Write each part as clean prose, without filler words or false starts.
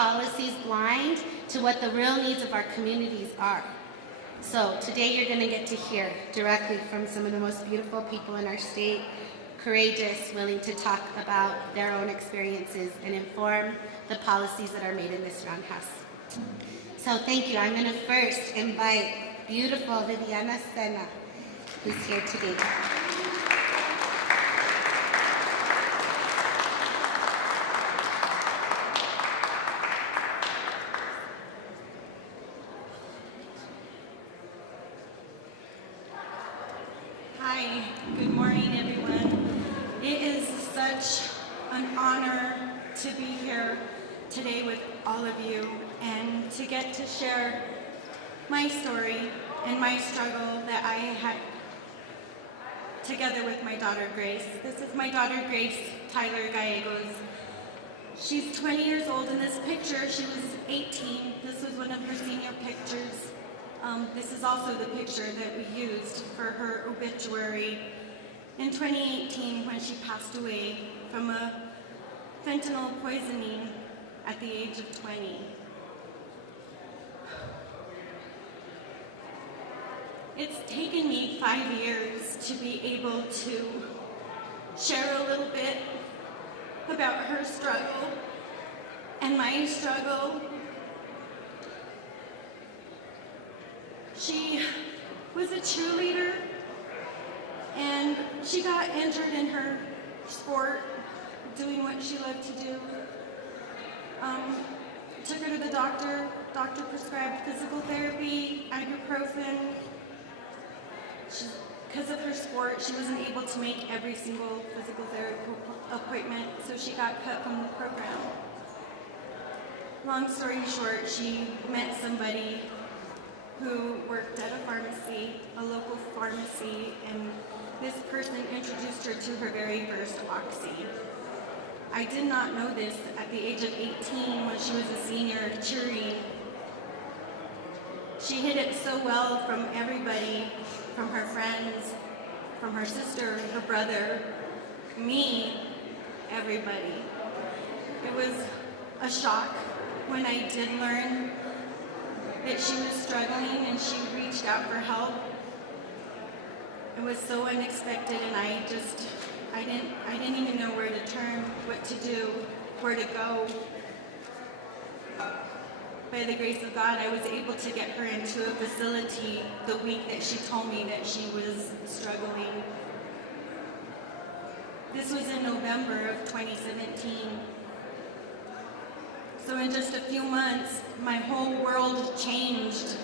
policies blind to what the real needs of our communities are. So today you're going to get to hear directly from some of the most beautiful people in our state, courageous, willing to talk about their own experiences and inform the policies that are made in this roundhouse. So thank you. I'm going to first invite beautiful Viviana Sena, who's here today. Hi, good morning, everyone. It is such an honor to be here today with all of you and to get to share my story and my struggle that I had together with my daughter, Grace. This is my daughter, Grace Tyler Gallegos. She's 20 years old in this picture. She was 18. This was one of her senior pictures. This is also the picture that we used for her obituary in 2018 when she passed away from a fentanyl poisoning at the age of 20. It's taken me 5 years to be able to share a little bit about her struggle and my struggle. She was a cheerleader and she got injured in her sport doing what she loved to do. Took her to the doctor. Doctor prescribed physical therapy, ibuprofen. Because of her sport, she wasn't able to make every single physical therapy appointment, so she got cut from the program. Long story short, she met somebody who worked at a pharmacy, a local pharmacy, and this person introduced her to her very first oxy. I did not know this at the age of 18 when she was a senior cheering. She hid it so well from everybody, from her friends, from her sister, her brother, me, everybody. It was a shock when I did learn that she was struggling and she reached out for help. It was so unexpected, and I didn't even know where to turn, what to do, where to go. By the grace of God, I was able to get her into a facility the week that she told me that she was struggling. This was in November of 2017. So in just a few months, my whole world changed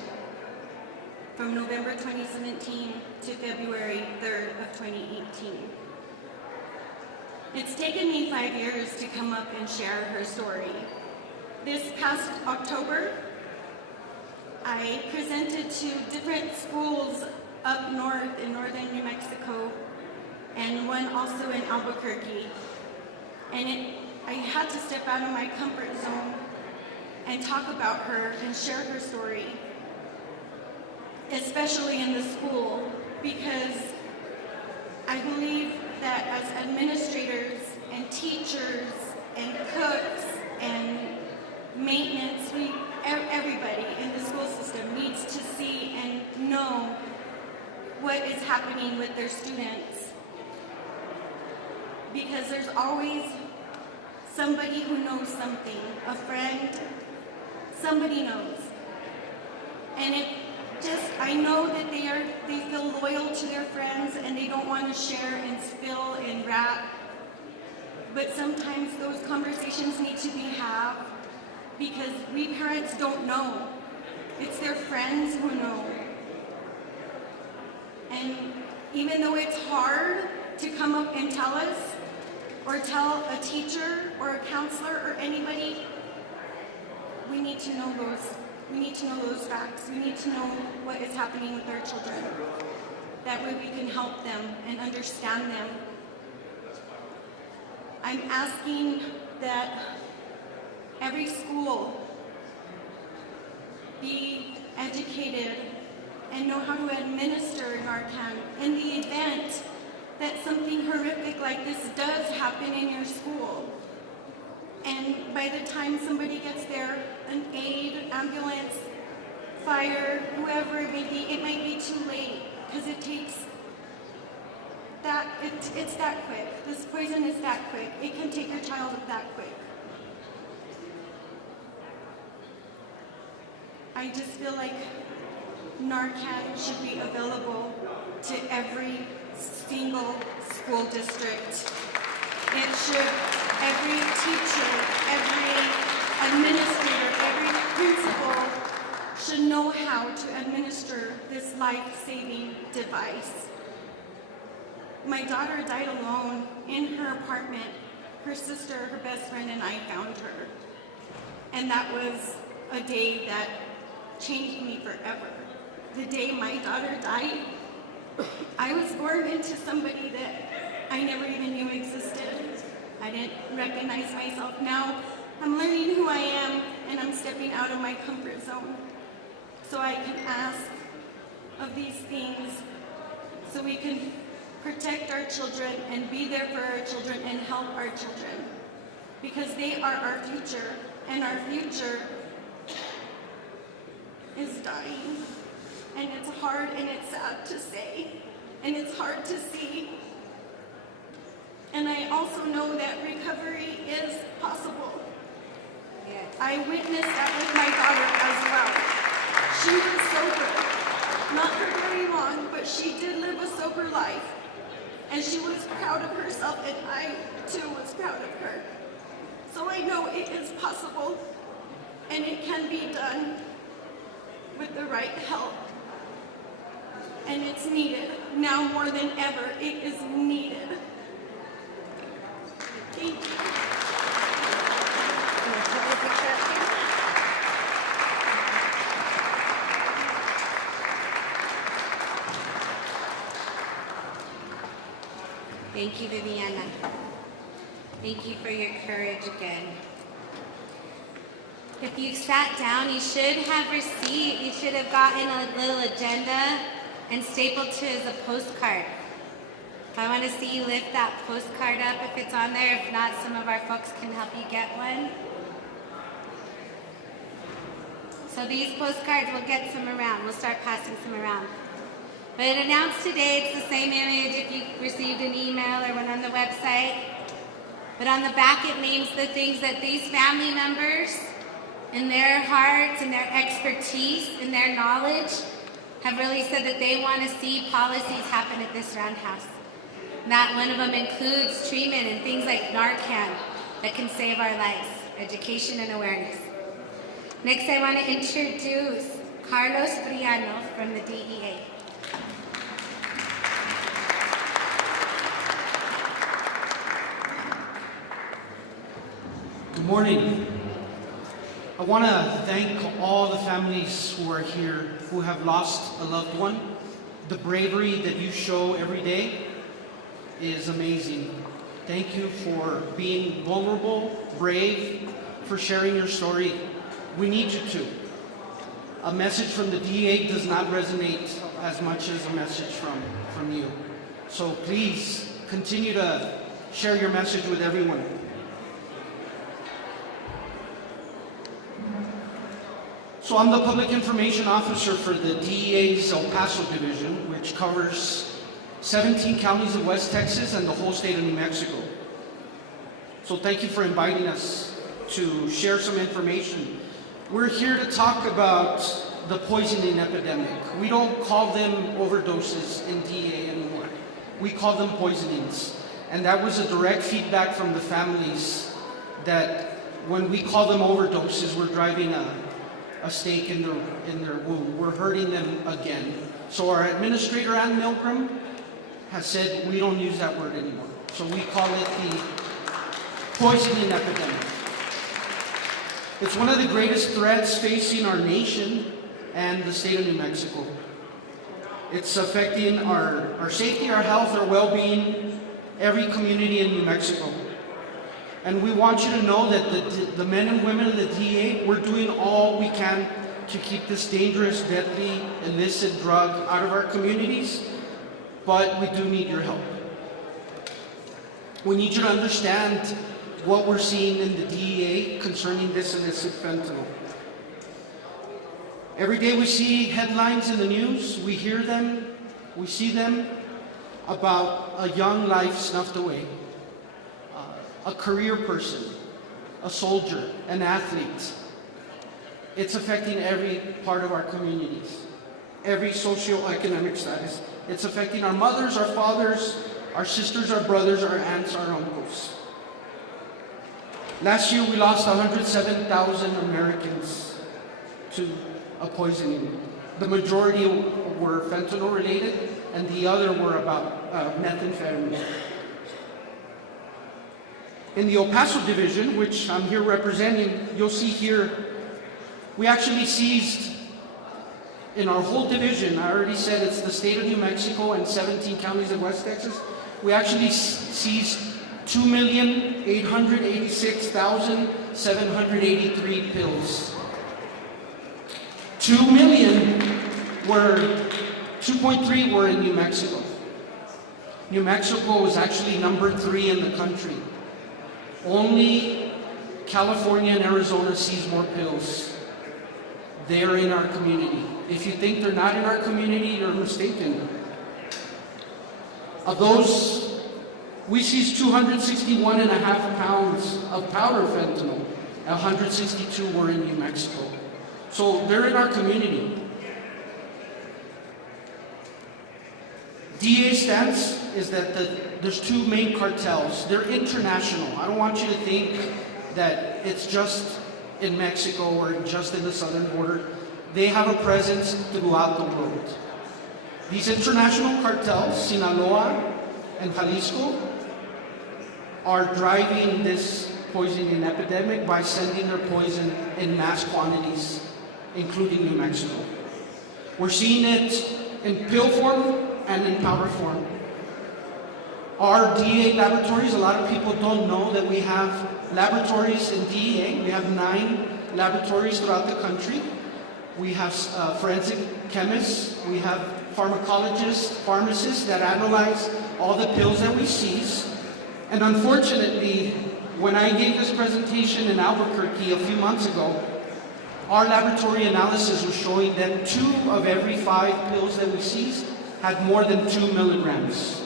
from November 2017 to February 3rd of 2018. It's taken me 5 years to come up and share her story. This past October, I presented to different schools up north in northern New Mexico and one also in Albuquerque. And I had to step out of my comfort zone and talk about her and share her story, especially in the school, because I believe that as administrators and teachers and cooks and maintenance, everybody in the school system needs to see and know what is happening with their students, because there's always somebody who knows something, a friend, somebody knows. And I know that they feel loyal to their friends and they don't want to share and spill and rap, but sometimes those conversations need to be had because we parents don't know. It's their friends who know. And even though it's hard to come up and tell us, or tell a teacher or a counselor or anybody, we need to know those facts. We need to know what is happening with our children. That way we can help them and understand them. I'm asking that every school be educated and know how to administer Narcan in the event that something horrific like this does happen in your school. And by the time somebody gets there, an aid, ambulance, fire, whoever it may be, it might be too late because it takes that, it's that quick. This poison is that quick. It can take your child that quick. I just feel like Narcan should be available to every single school district. It should, every teacher, every administrator, every principal should know how to administer this life-saving device. My daughter died alone in her apartment. Her sister, her best friend, and I found her. And that was a day that changed me forever. The day my daughter died, I was born into somebody that I never even knew existed. I didn't recognize myself. Now I'm learning who I am, and I'm stepping out of my comfort zone so I can ask of these things so we can protect our children and be there for our children and help our children, because they are our future, and our future is dying. And it's hard and it's sad to say, and it's hard to see. And I also know that recovery is possible. Yes. I witnessed that with my daughter as well. She was sober, not for very long, but she did live a sober life. And she was proud of herself, and I too was proud of her. So I know it is possible, and it can be done with the right help. And it's needed. Now more than ever, it is needed. Thank you. Thank you, Viviana. Thank you for your courage again. If you sat down, you should have received, you should have gotten a little agenda and stapled to as a postcard. I want to see you lift that postcard up if it's on there. If not, some of our folks can help you get one. So these postcards, we'll get some around. We'll start passing some around. But it announced today, it's the same image if you received an email or went on the website. But on the back, it names the things that these family members, in their hearts and their expertise and their knowledge, have really said that they want to see policies happen at this roundhouse. And that one of them includes treatment and things like Narcan that can save our lives, education and awareness. Next, I want to introduce Carlos Biano from the DEA. Good morning. I want to thank all the families who are here who have lost a loved one. The bravery that you show every day is amazing. Thank you for being vulnerable, brave, for sharing your story. We need you to. A message from the DEA does not resonate as much as a message from you. So please continue to share your message with everyone. So I'm the Public Information Officer for the DEA's El Paso Division, which covers 17 counties of West Texas and the whole state of New Mexico. So thank you for inviting us to share some information. We're here to talk about the poisoning epidemic. We don't call them overdoses in DEA anymore. We call them poisonings. And that was a direct feedback from the families that when we call them overdoses, we're driving a stake in their wound. We're hurting them again. So our administrator, Ann Milgram, has said we don't use that word anymore. So we call it the poisoning epidemic. It's one of the greatest threats facing our nation and the state of New Mexico. It's affecting our safety, our health, our well-being, every community in New Mexico. And we want you to know that the men and women of the DEA, we're doing all we can to keep this dangerous, deadly, illicit drug out of our communities, but we do need your help. We need you to understand what we're seeing in the DEA concerning this illicit fentanyl. Every day we see headlines in the news, we hear them, we see them about a young life snuffed away, a career person, a soldier, an athlete. It's affecting every part of our communities, every socioeconomic status. It's affecting our mothers, our fathers, our sisters, our brothers, our aunts, our uncles. Last year we lost 107,000 Americans to a poisoning. The majority were fentanyl related, and the other were about methamphetamine. In the El Paso division, which I'm here representing, you'll see here, we actually seized, in our whole division, I already said it's the state of New Mexico and 17 counties of West Texas, we actually seized 2,886,783 pills. 2.3 were in New Mexico. New Mexico was actually number 3 in the country. Only California and Arizona sees more pills. They're in our community. If you think they're not in our community, you're mistaken. Of those, we seized 261.5 pounds of powder fentanyl. 162 were in New Mexico. So they're in our community. DEA stance is that there's two main cartels. They're international. I don't want you to think that it's just in Mexico or just in the southern border. They have a presence throughout the world. These international cartels, Sinaloa and Jalisco, are driving this poisoning epidemic by sending their poison in mass quantities, including New Mexico. We're seeing it in pill form and in powder form. Our DEA laboratories, a lot of people don't know that we have laboratories in DEA. We have 9 laboratories throughout the country. We have forensic chemists, we have pharmacologists, pharmacists that analyze all the pills that we seize. And unfortunately, when I gave this presentation in Albuquerque a few months ago, our laboratory analysis was showing that 2 of every 5 pills that we seized had more than 2 milligrams,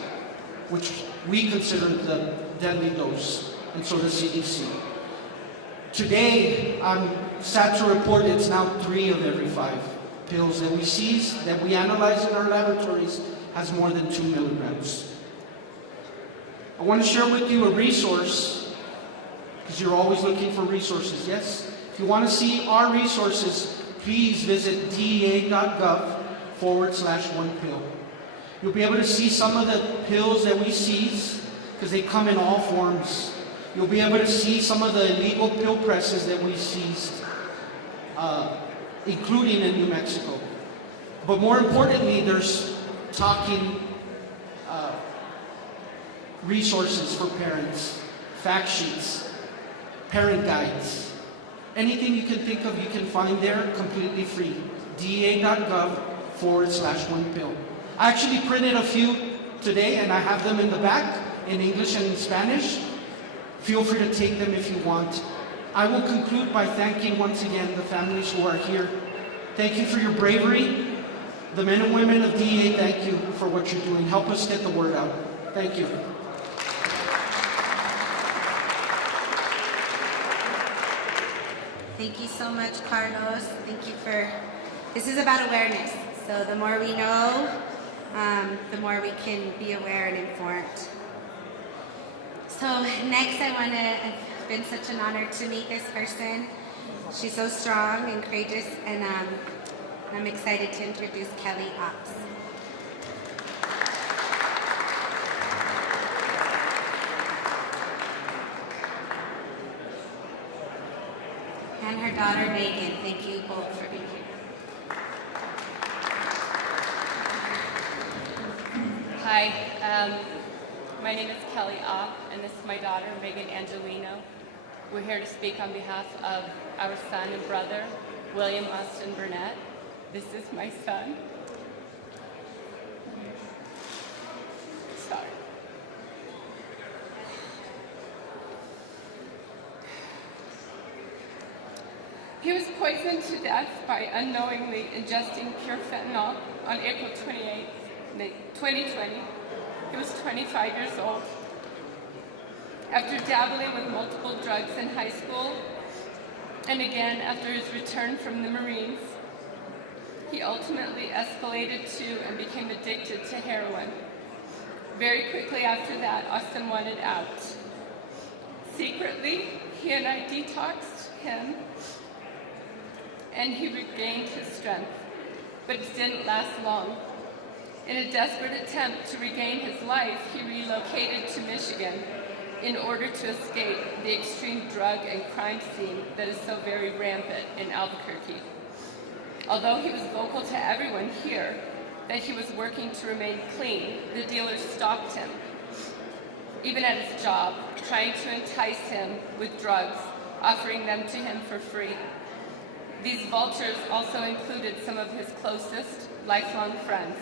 which we consider the deadly dose, and so does CDC. Today, I'm sad to report it's now 3 of every 5 pills that we seize, that we analyze in our laboratories, has more than 2 milligrams. I want to share with you a resource, because you're always looking for resources, yes? If you want to see our resources, please visit dea.gov/1pill. You'll be able to see some of the pills that we seize, because they come in all forms. You'll be able to see some of the illegal pill presses that we seized, including in New Mexico. But more importantly, there's talking resources for parents, fact sheets, parent guides. Anything you can think of, you can find there completely free. dea.gov/1pill. I actually printed a few today and I have them in the back in English and in Spanish. Feel free to take them if you want. I will conclude by thanking once again the families who are here. Thank you for your bravery. The men and women of DEA, thank you for what you're doing. Help us get the word out. Thank you. Thank you so much, Carlos. Thank you this is about awareness. So the more we know, the more we can be aware and informed. So next it's been such an honor to meet this person. She's so strong and courageous, and I'm excited to introduce Kelly Ops. And her daughter, Megan. Thank you both for being here. Hi, my name is Kelly Opp, and this is my daughter, Megan Angelino. We're here to speak on behalf of our son and brother, William Austin Burnett. This is my son. Sorry. He was poisoned to death by unknowingly ingesting pure fentanyl on April 28, 2020. He was 25 years old. After dabbling with multiple drugs in high school, and again after his return from the Marines, he ultimately escalated to and became addicted to heroin. Very quickly after that, Austin wanted out. Secretly, he and I detoxed him, and he regained his strength, but it didn't last long. In a desperate attempt to regain his life, he relocated to Michigan in order to escape the extreme drug and crime scene that is so very rampant in Albuquerque. Although he was vocal to everyone here that he was working to remain clean, the dealers stalked him, even at his job, trying to entice him with drugs, offering them to him for free. These vultures also included some of his closest, lifelong friends.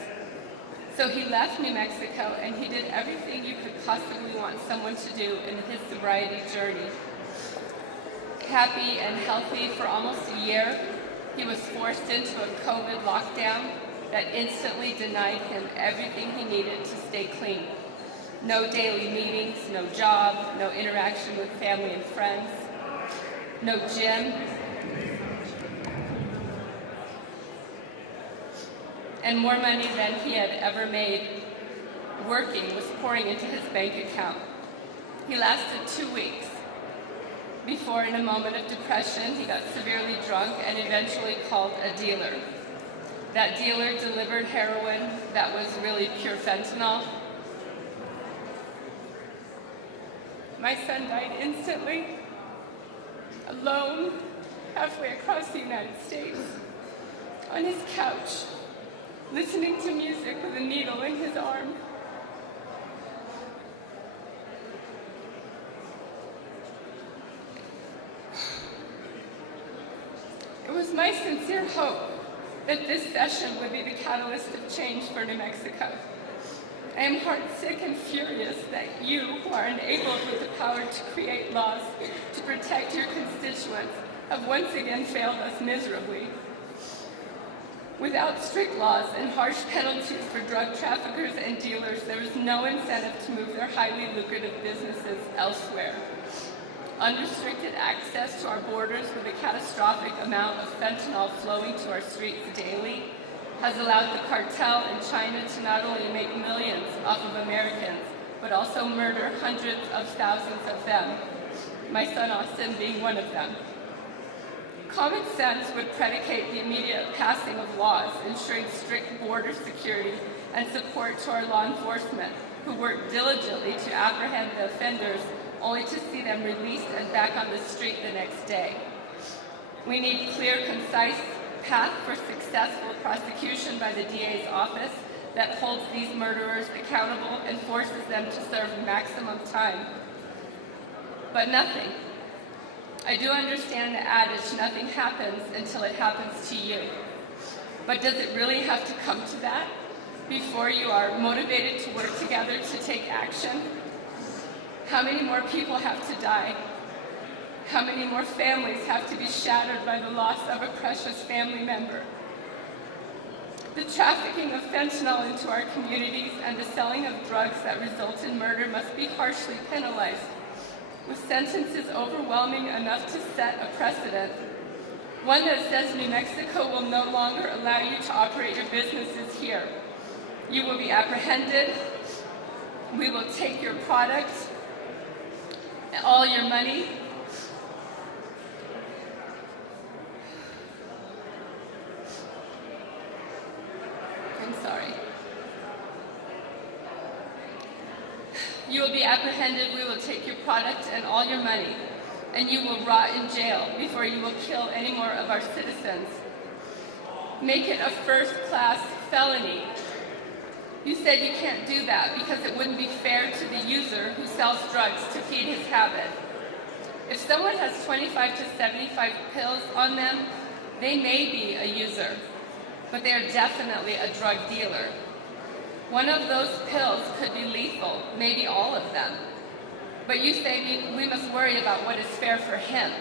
So he left New Mexico, and he did everything you could possibly want someone to do in his sobriety journey. Happy and healthy for almost a year, he was forced into a COVID lockdown that instantly denied him everything he needed to stay clean. No daily meetings, no job, no interaction with family and friends, no gym, and more money than he had ever made working was pouring into his bank account. He lasted 2 weeks before, in a moment of depression, he got severely drunk and eventually called a dealer. That dealer delivered heroin that was really pure fentanyl. My son died instantly, alone, halfway across the United States, on his couch, listening to music with a needle in his arm. It was my sincere hope that this session would be the catalyst of change for New Mexico. I am heartsick and furious that you, who are enabled with the power to create laws to protect your constituents, have once again failed us miserably. Without strict laws and harsh penalties for drug traffickers and dealers, there is no incentive to move their highly lucrative businesses elsewhere. Unrestricted access to our borders with a catastrophic amount of fentanyl flowing to our streets daily has allowed the cartel in China to not only make millions off of Americans, but also murder hundreds of thousands of them, my son Austin being one of them. Common sense would predicate the immediate passing of laws ensuring strict border security and support to our law enforcement, who work diligently to apprehend the offenders only to see them released and back on the street the next day. We need clear, concise path for successful prosecution by the DA's office that holds these murderers accountable and forces them to serve maximum time. But nothing. I do understand the adage, nothing happens until it happens to you. But does it really have to come to that before you are motivated to work together to take action? How many more people have to die? How many more families have to be shattered by the loss of a precious family member? The trafficking of fentanyl into our communities and the selling of drugs that result in murder must be harshly penalized, with sentences overwhelming enough to set a precedent. One that says New Mexico will no longer allow you to operate your businesses here. You will be apprehended. We will take your product, all your money. I'm sorry. You will be apprehended, we will take your product and all your money, and you will rot in jail before you will kill any more of our citizens. Make it a first-class felony. You said you can't do that because it wouldn't be fair to the user who sells drugs to feed his habit. If someone has 25 to 75 pills on them, they may be a user, but they are definitely a drug dealer. One of those pills could be lethal, maybe all of them. But you say we must worry about what is fair for him.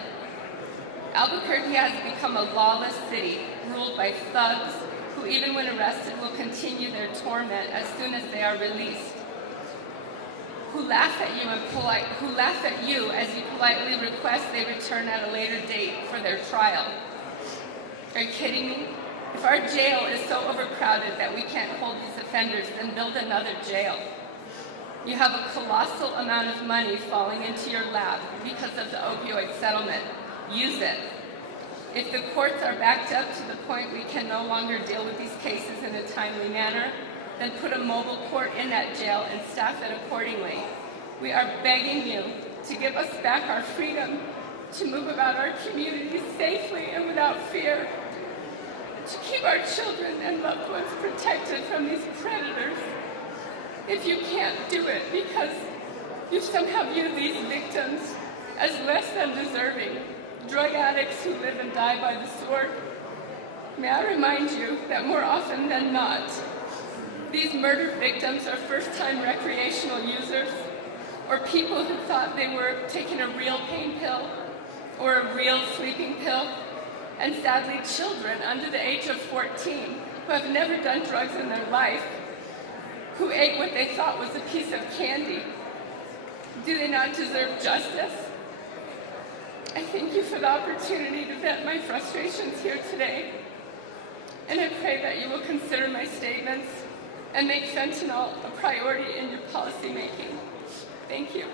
Albuquerque has become a lawless city, ruled by thugs who, even when arrested, will continue their torment as soon as they are released. Who laugh at you as you politely request they return at a later date for their trial. Are you kidding me? If our jail is so overcrowded that we can't hold these offenders, then build another jail. You have a colossal amount of money falling into your lap because of the opioid settlement. Use it. If the courts are backed up to the point we can no longer deal with these cases in a timely manner, then put a mobile court in that jail and staff it accordingly. We are begging you to give us back our freedom to move about our communities safely and without fear, to keep our children and loved ones protected from these predators. If you can't do it because you somehow view these victims as less than deserving, drug addicts who live and die by the sword, may I remind you that more often than not, these murder victims are first-time recreational users or people who thought they were taking a real pain pill or a real sleeping pill, and sadly children under the age of 14 who have never done drugs in their life, who ate what they thought was a piece of candy. Do they not deserve justice? I thank you for the opportunity to vent my frustrations here today, and I pray that you will consider my statements and make fentanyl a priority in your policy making. Thank you.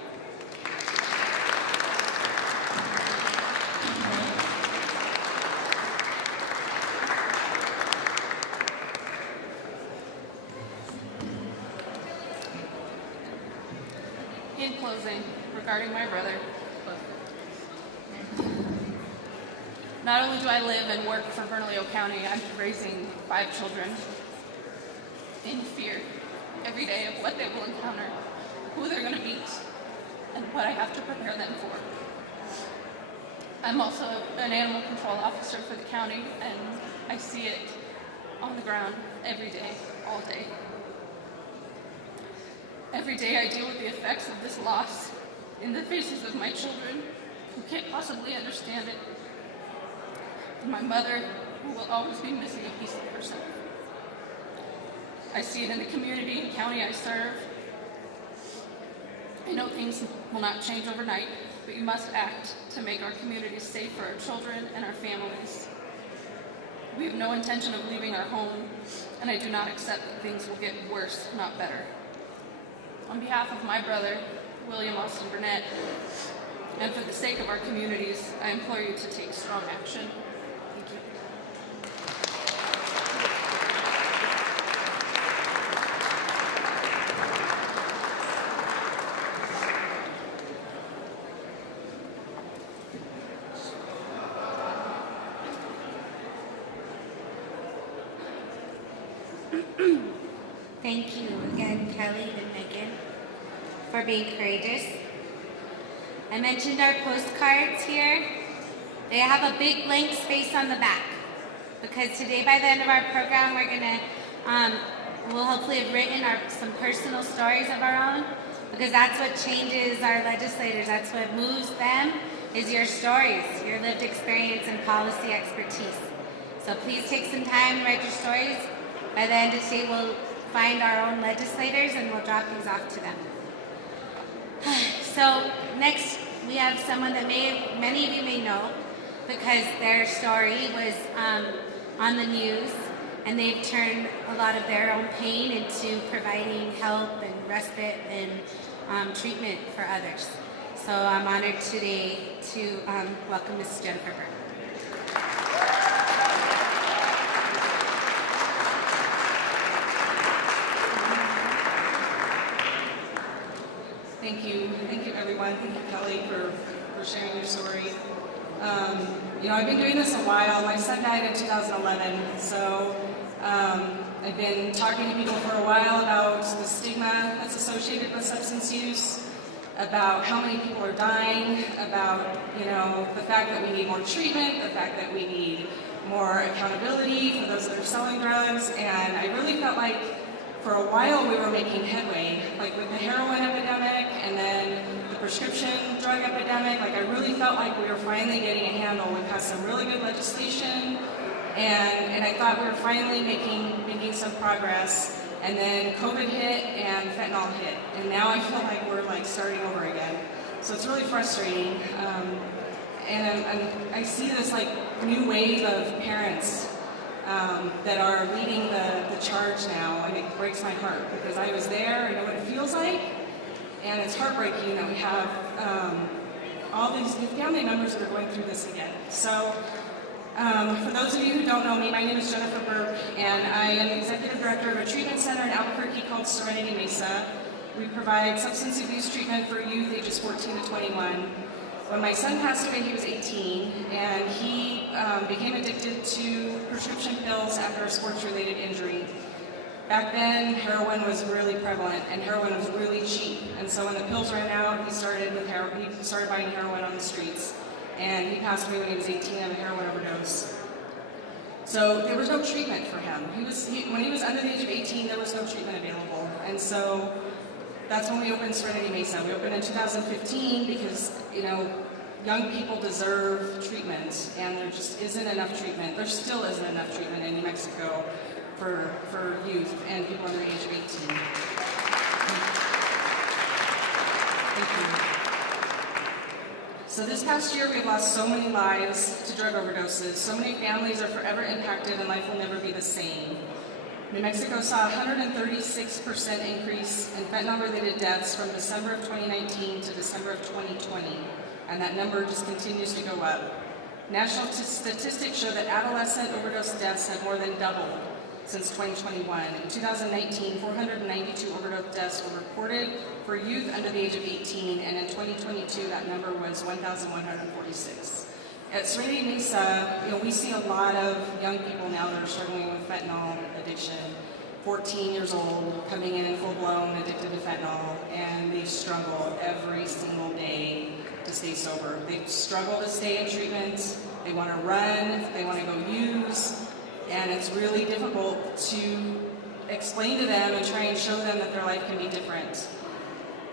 In closing, regarding my brother, not only do I live and work for Bernalillo County, I'm raising 5 children in fear every day of what they will encounter, who they're going to meet, and what I have to prepare them for. I'm also an animal control officer for the county, and I see it on the ground every day, all day. Every day I deal with the effects of this loss in the faces of my children who can't possibly understand it, and my mother who will always be missing a piece of herself. I see it in the community and county I serve. I know things will not change overnight, but you must act to make our communities safe for our children and our families. We have no intention of leaving our home, and I do not accept that things will get worse, not better. On behalf of my brother, William Austin Burnett, and for the sake of our communities, I implore you to take strong action. Thank you. Thank you again, Kelly and Megan, for being courageous. I mentioned our postcards here. They have a big blank space on the back because today, by the end of our program, we're gonna, we'll hopefully have written some personal stories of our own, because that's what changes our legislators. That's what moves them, is your stories, your lived experience and policy expertise. So please take some time and write your stories. By the end of today, we'll find our own legislators and we'll drop these off to them. So next, we have someone that many of you may know, because their story was on the news, and they've turned a lot of their own pain into providing help and respite and treatment for others. So I'm honored today to welcome Ms. Jennifer Burke. Thank you everyone. Thank you, Kelly, for sharing your story. I've been doing this a while. My son died in 2011, so I've been talking to people for a while about the stigma that's associated with substance use, about how many people are dying, about the fact that we need more treatment, the fact that we need more accountability for those that are selling drugs, and I really felt like for a while we were making headway, like with the heroin epidemic and then the prescription drug epidemic. Like, I really felt like we were finally getting a handle. We passed some really good legislation, and I thought we were finally making some progress. And then COVID hit and fentanyl hit, and now I feel like we're like starting over again. So it's really frustrating. And I see this like new wave of parents that are leading the charge now, and it breaks my heart because I was there, I know what it feels like, and it's heartbreaking that we have all these new family members that are going through this again. So for those of you who don't know me, my name is Jennifer Burke, and I am the Executive Director of a treatment center in Albuquerque called Serenity Mesa. We provide substance abuse treatment for youth ages 14 to 21. When my son passed away, he was 18, and he became addicted to prescription pills after a sports-related injury. Back then, heroin was really prevalent, and heroin was really cheap. And so when the pills ran out, he started buying heroin on the streets. And he passed away when he was 18 of a heroin overdose. So there was no treatment for him. When he was under the age of 18, there was no treatment available. And so that's when we opened Serenity Mesa. We opened in 2015 because, young people deserve treatment, and there just isn't enough treatment. There still isn't enough treatment in New Mexico for youth and people under the age of 18. Thank you. So this past year, we've lost so many lives to drug overdoses. So many families are forever impacted, and life will never be the same. New Mexico saw a 136% increase in fentanyl-related deaths from December of 2019 to December of 2020, and that number just continues to go up. National statistics show that adolescent overdose deaths have more than doubled since 2021. In 2019, 492 overdose deaths were reported for youth under the age of 18, and in 2022, that number was 1,146. At Serenity Mesa, we see a lot of young people now that are struggling with fentanyl addiction. 14 years old, coming in full-blown addicted to fentanyl, and they struggle every single day to stay sober. They struggle to stay in treatment, they want to run, they want to go use, and it's really difficult to explain to them and try and show them that their life can be different.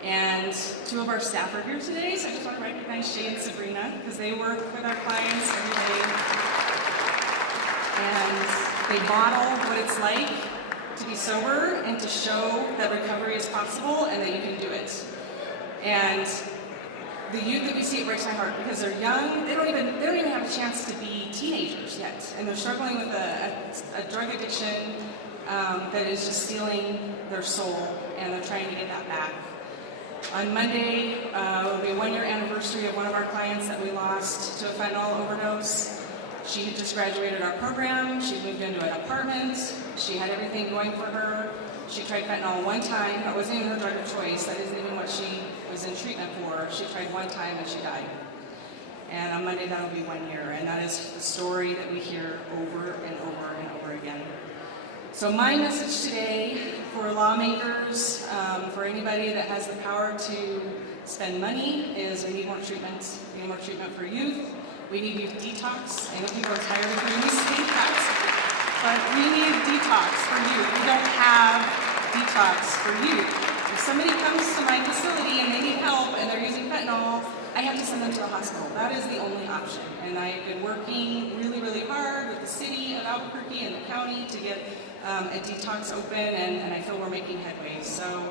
And two of our staff are here today, so I just want to recognize Shay and Sabrina, because they work with our clients every day. And they model what it's like to be sober and to show that recovery is possible and that you can do it. And the youth that we see, it breaks my heart because they're young. They don't even have a chance to be teenagers yet, and they're struggling with a drug addiction that is just stealing their soul, and they're trying to get that back. On Monday, will be a one-year anniversary of one of our clients that we lost to a fentanyl overdose. She had just graduated our program. She moved into an apartment. She had everything going for her. She tried fentanyl one time. That wasn't even her drug of choice. That isn't even what she was in treatment for. She tried one time and she died. And on Monday, that'll be 1 year. And that is the story that we hear over and over and over again. So my message today for lawmakers, for anybody that has the power to spend money, is we need more treatment. We need more treatment for youth. We need youth detox. I know people are tired of hearing me say that, but we need detox for youth. We don't have detox for youth. If somebody comes to my facility and they need help and they're using fentanyl, I have to send them to a hospital. That is the only option. And I've been working really, really hard with the city of Albuquerque and the county to get a detox open, and I feel we're making headway. So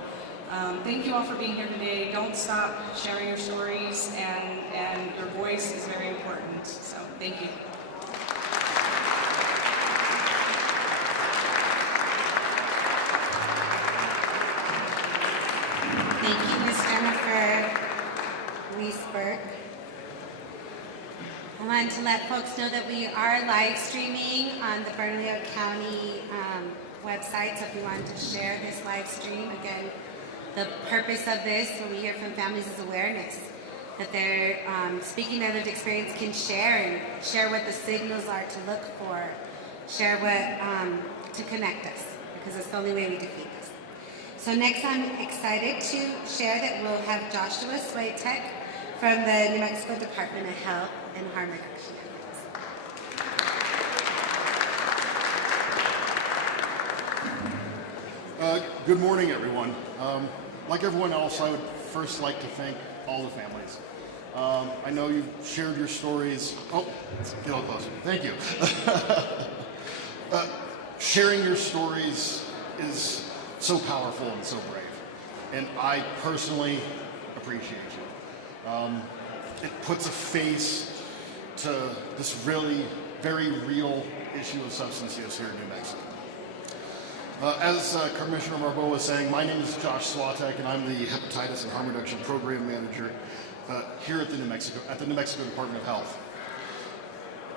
thank you all for being here today. Don't stop sharing your stories, and your voice is very important. So thank you. Thank you, Ms. Jennifer Weiss-Burke. I wanted to let folks know that we are live streaming on the Bernalillo County website, so if you wanted to share this live stream, again, the purpose of this, when we hear from families, is awareness, that they're speaking their lived experience, can share what the signals are to look for, share what to connect us, because it's the only way we defeat this. So next, I'm excited to share that we'll have Joshua Swatek from the New Mexico Department of Health and Harm Reduction. Good morning, everyone. Like everyone else, I would first like to thank all the families. I know you've shared your stories. Oh, let's get a little closer. Thank you. Sharing your stories is so powerful and so brave. And I personally appreciate you. It puts a face to this really very real issue of substance use here in New Mexico. As Commissioner Barboa was saying, my name is Josh Swatek, and I'm the Hepatitis and Harm Reduction Program Manager here at the New Mexico Department of Health.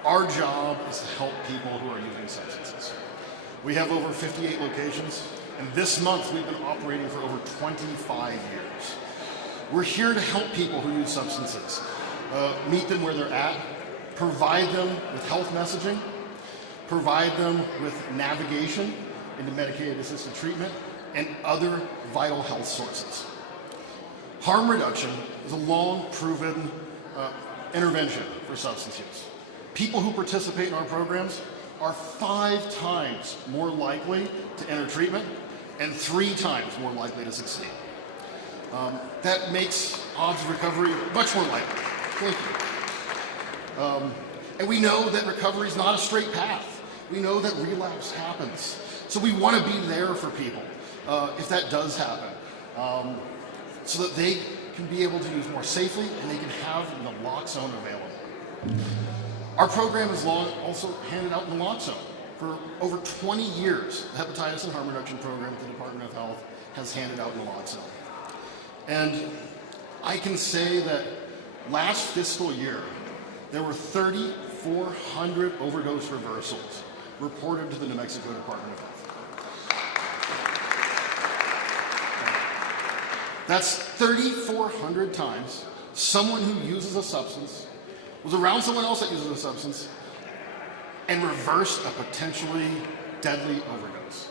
Our job is to help people who are using substances. We have over 58 locations, and this month we've been operating for over 25 years. We're here to help people who use substances, meet them where they're at, provide them with health messaging, provide them with navigation into medicated-assisted treatment, and other vital health sources. Harm reduction is a long-proven intervention for substance use. People who participate in our programs are 5 times more likely to enter treatment and 3 times more likely to succeed. That makes odds of recovery much more likely. Thank you. And we know that recovery is not a straight path. We know that relapse happens. So we want to be there for people if that does happen, so that they can be able to use more safely and they can have naloxone available. Our program is also handed out naloxone. For over 20 years, the Hepatitis and Harm Reduction Program at the Department of Health has handed out naloxone. And I can say that last fiscal year, there were 3,400 overdose reversals reported to the New Mexico Department of Health. That's 3,400 times someone who uses a substance was around someone else that uses a substance and reversed a potentially deadly overdose.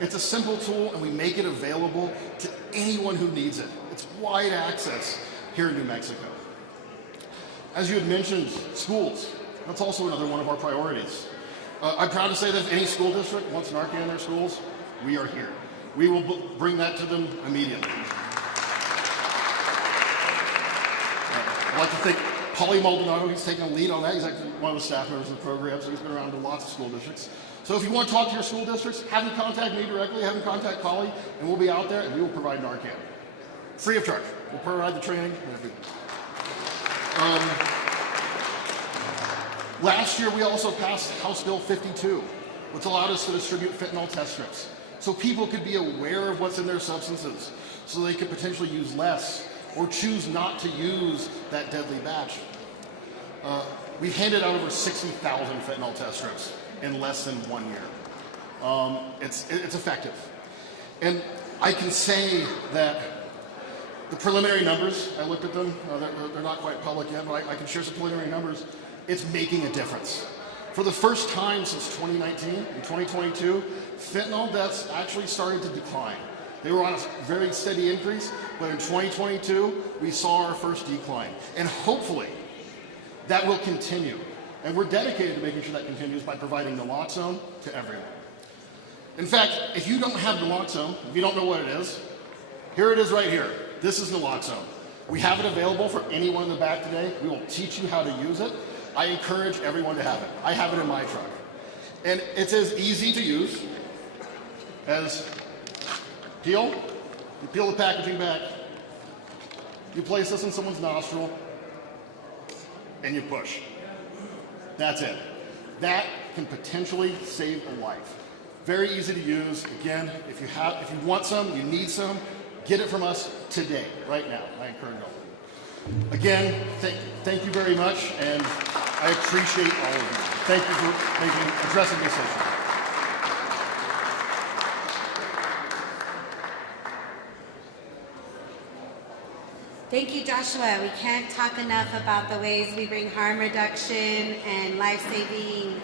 It's a simple tool, and we make it available to anyone who needs it. It's wide access here in New Mexico. As you had mentioned, schools. That's also another one of our priorities. I'm proud to say that if any school district wants Narcan in their schools, we are here. We will bring that to them immediately. I'd like to thank Paulie Maldonado. He's taking a lead on that. He's actually one of the staff members of the program, so he's been around to lots of school districts. So if you want to talk to your school districts, have them contact me directly, have them contact Paulie, and we'll be out there and we will provide Narcan. Free of charge. We'll provide the training and everything. Last year, we also passed House Bill 52, which allowed us to distribute fentanyl test strips, so people could be aware of what's in their substances, so they could potentially use less or choose not to use that deadly batch. We've handed out over 60,000 fentanyl test strips in less than 1 year. It's effective. And I can say that the preliminary numbers, I looked at them, they're not quite public yet, but I can share some preliminary numbers. It's making a difference. For the first time since 2019, in 2022, fentanyl deaths actually started to decline. They were on a very steady increase, but in 2022, we saw our first decline. And hopefully, that will continue. And we're dedicated to making sure that continues by providing naloxone to everyone. In fact, if you don't have naloxone, if you don't know what it is, here it is right here. This is naloxone. We have it available for anyone in the back today. We will teach you how to use it. I encourage everyone to have it. I have it in my truck. And it's as easy to use as you peel the packaging back, you place this in someone's nostril, and you push. That's it. That can potentially save a life. Very easy to use. Again, if you want some, you need some, get it from us today, right now. I encourage all of you. Again, thank you very much, and I appreciate all of you. Thank you for addressing this issue. Thank you, Joshua. We can't talk enough about the ways we bring harm reduction and life-saving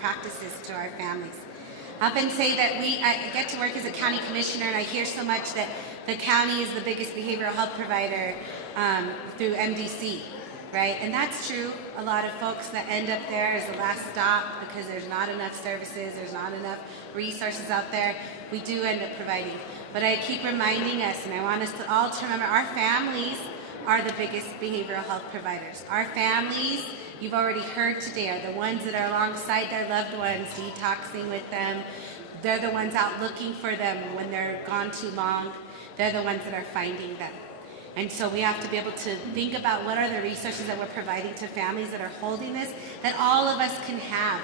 practices to our families. I often say that I get to work as a county commissioner, and I hear so much that the county is the biggest behavioral health provider through MDC, right? And that's true. A lot of folks that end up there as the last stop because there's not enough services, there's not enough resources out there, we do end up providing. But I keep reminding us, and I want us to all to remember, our families are the biggest behavioral health providers. Our families, you've already heard today, are the ones that are alongside their loved ones, detoxing with them. They're the ones out looking for them when they're gone too long. They're the ones that are finding them. And so we have to be able to think about what are the resources that we're providing to families that are holding this, that all of us can have,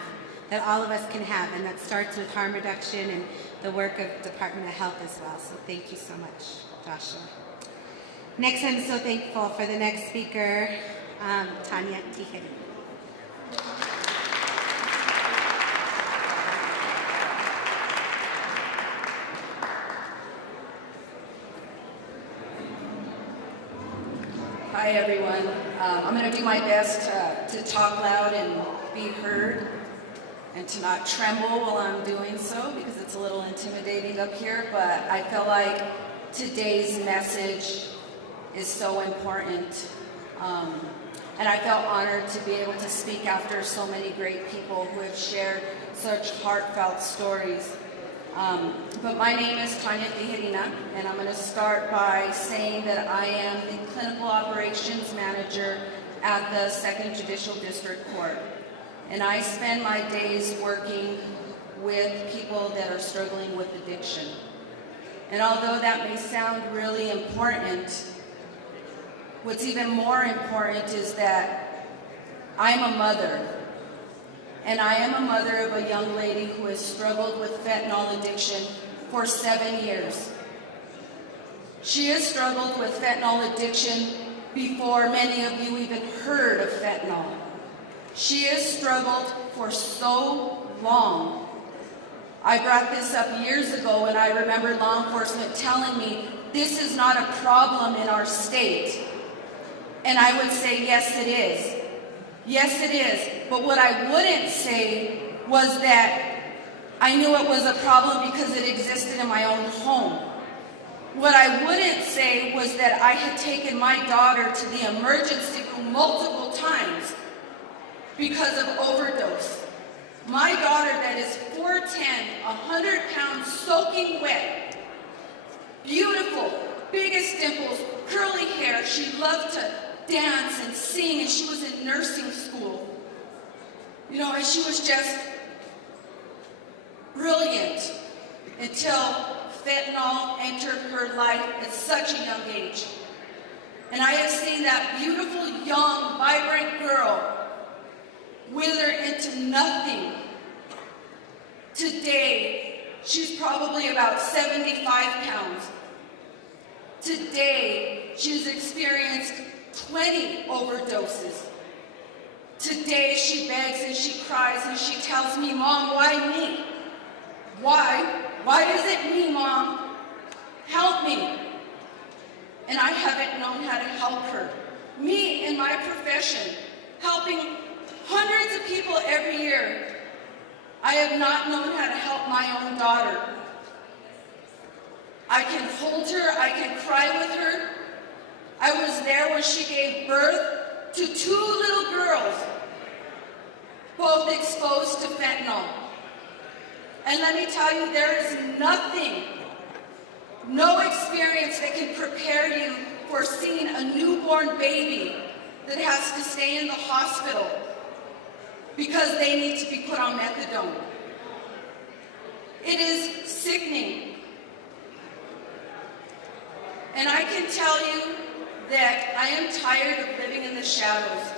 and that starts with harm reduction and the work of Department of Health as well. So thank you so much, Joshua. Next, I'm so thankful for the next speaker, Tanya Tijerina. Hi everyone. I'm going to do my best to talk loud and be heard and to not tremble while I'm doing so because it's a little intimidating up here, but I feel like today's message is so important. And I felt honored to be able to speak after so many great people who have shared such heartfelt stories. But my name is Tanya Tijerina, and I'm going to start by saying that I am the Clinical Operations Manager at the 2nd Judicial District Court. And I spend my days working with people that are struggling with addiction. And although that may sound really important, what's even more important is that I'm a mother. And I am a mother of a young lady who has struggled with fentanyl addiction for 7 years. She has struggled with fentanyl addiction before many of you even heard of fentanyl. She has struggled for so long. I brought this up years ago and I remember law enforcement telling me, this is not a problem in our state. And I would say, yes, it is. Yes, it is. But what I wouldn't say was that I knew it was a problem because it existed in my own home. What I wouldn't say was that I had taken my daughter to the emergency room multiple times because of overdose. My daughter that is 4'10", 100 pounds, soaking wet, beautiful, biggest dimples, curly hair. She loved to dance and sing, and she was in nursing school. You know, and she was just brilliant until fentanyl entered her life at such a young age. And I have seen that beautiful, young, vibrant girl wither into nothing. Today, she's probably about 75 pounds. Today, she's experienced 20 overdoses. Today, she begs and she cries and she tells me, Mom, why me? Why? Why is it me, Mom? Help me. And I haven't known how to help her. Me, in my profession, helping hundreds of people every year, I have not known how to help my own daughter. I can hold her, I can cry with her. I was there when she gave birth to 2 little girls, both exposed to fentanyl. And let me tell you, there is nothing, no experience that can prepare you for seeing a newborn baby that has to stay in the hospital because they need to be put on methadone. It is sickening. And I can tell you that I am tired of living in the shadows.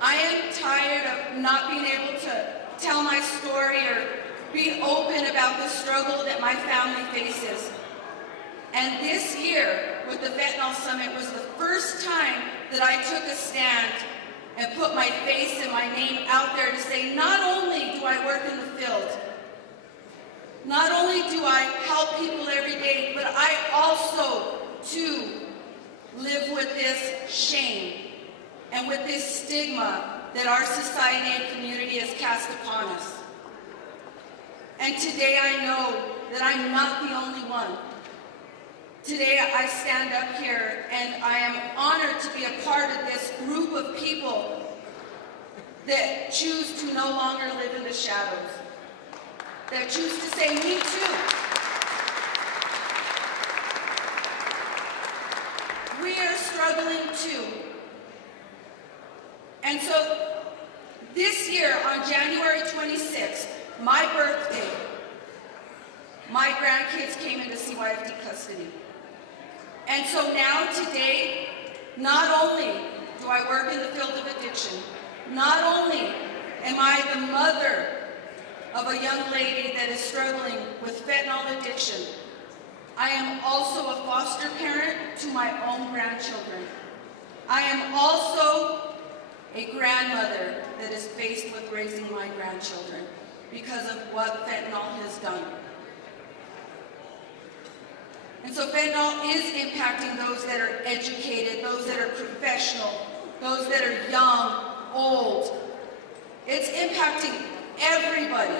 I am tired of not being able to tell my story or be open about the struggle that my family faces. And this year, with the Fentanyl Summit, was the first time that I took a stand and put my face and my name out there to say, not only do I work in the field, not only do I help people every day, but I also, too, live with this shame and with this stigma that our society and community has cast upon us. And today I know that I'm not the only one. Today I stand up here and I am honored to be a part of this group of people that choose to no longer live in the shadows, that choose to say, me too. We are struggling struggling too. And so this year on January 26th, my birthday, my grandkids came into CYFD custody. And so now today, not only do I work in the field of addiction, not only am I the mother of a young lady that is struggling with fentanyl addiction, I am also a foster parent to my own grandchildren. I am also a grandmother that is faced with raising my grandchildren because of what fentanyl has done. And so fentanyl is impacting those that are educated, those that are professional, those that are young, old. It's impacting everybody.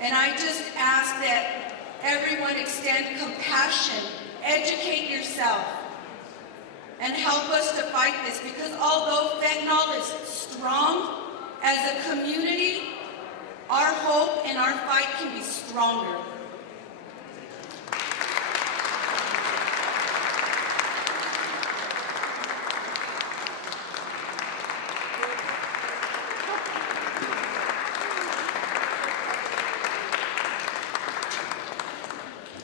And I just ask that everyone extend compassion, educate yourself, and help us to fight this, because although fentanyl is strong, as a community, our hope and our fight can be stronger.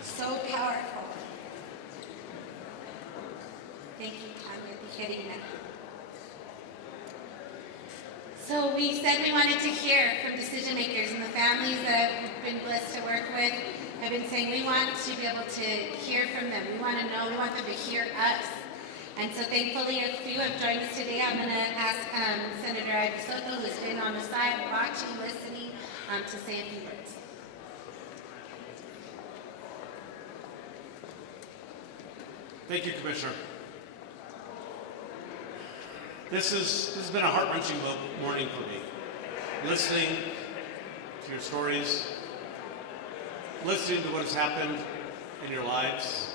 So powerful. Thank you, Tanya, Tijerina. So we said we wanted to hear from decision makers and the families that we've been blessed to work with. I've been saying we want to be able to hear from them. We want to know, we want them to hear us. And so thankfully a few have joined us today. I'm going to ask Senator Ivey Soto, who's been on the side watching, listening, to say a few words. Thank you, Commissioner. This has been a heart-wrenching morning for me. Listening to your stories, listening to what has happened in your lives.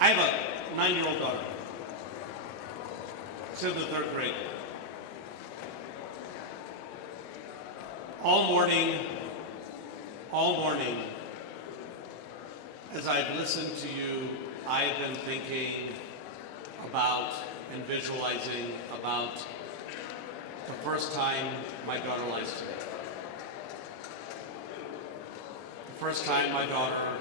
I have a 9-year-old daughter. She's in the 3rd grade. All morning, as I've listened to you, I have been thinking about and visualizing about the first time my daughter lies to me. The first time my daughter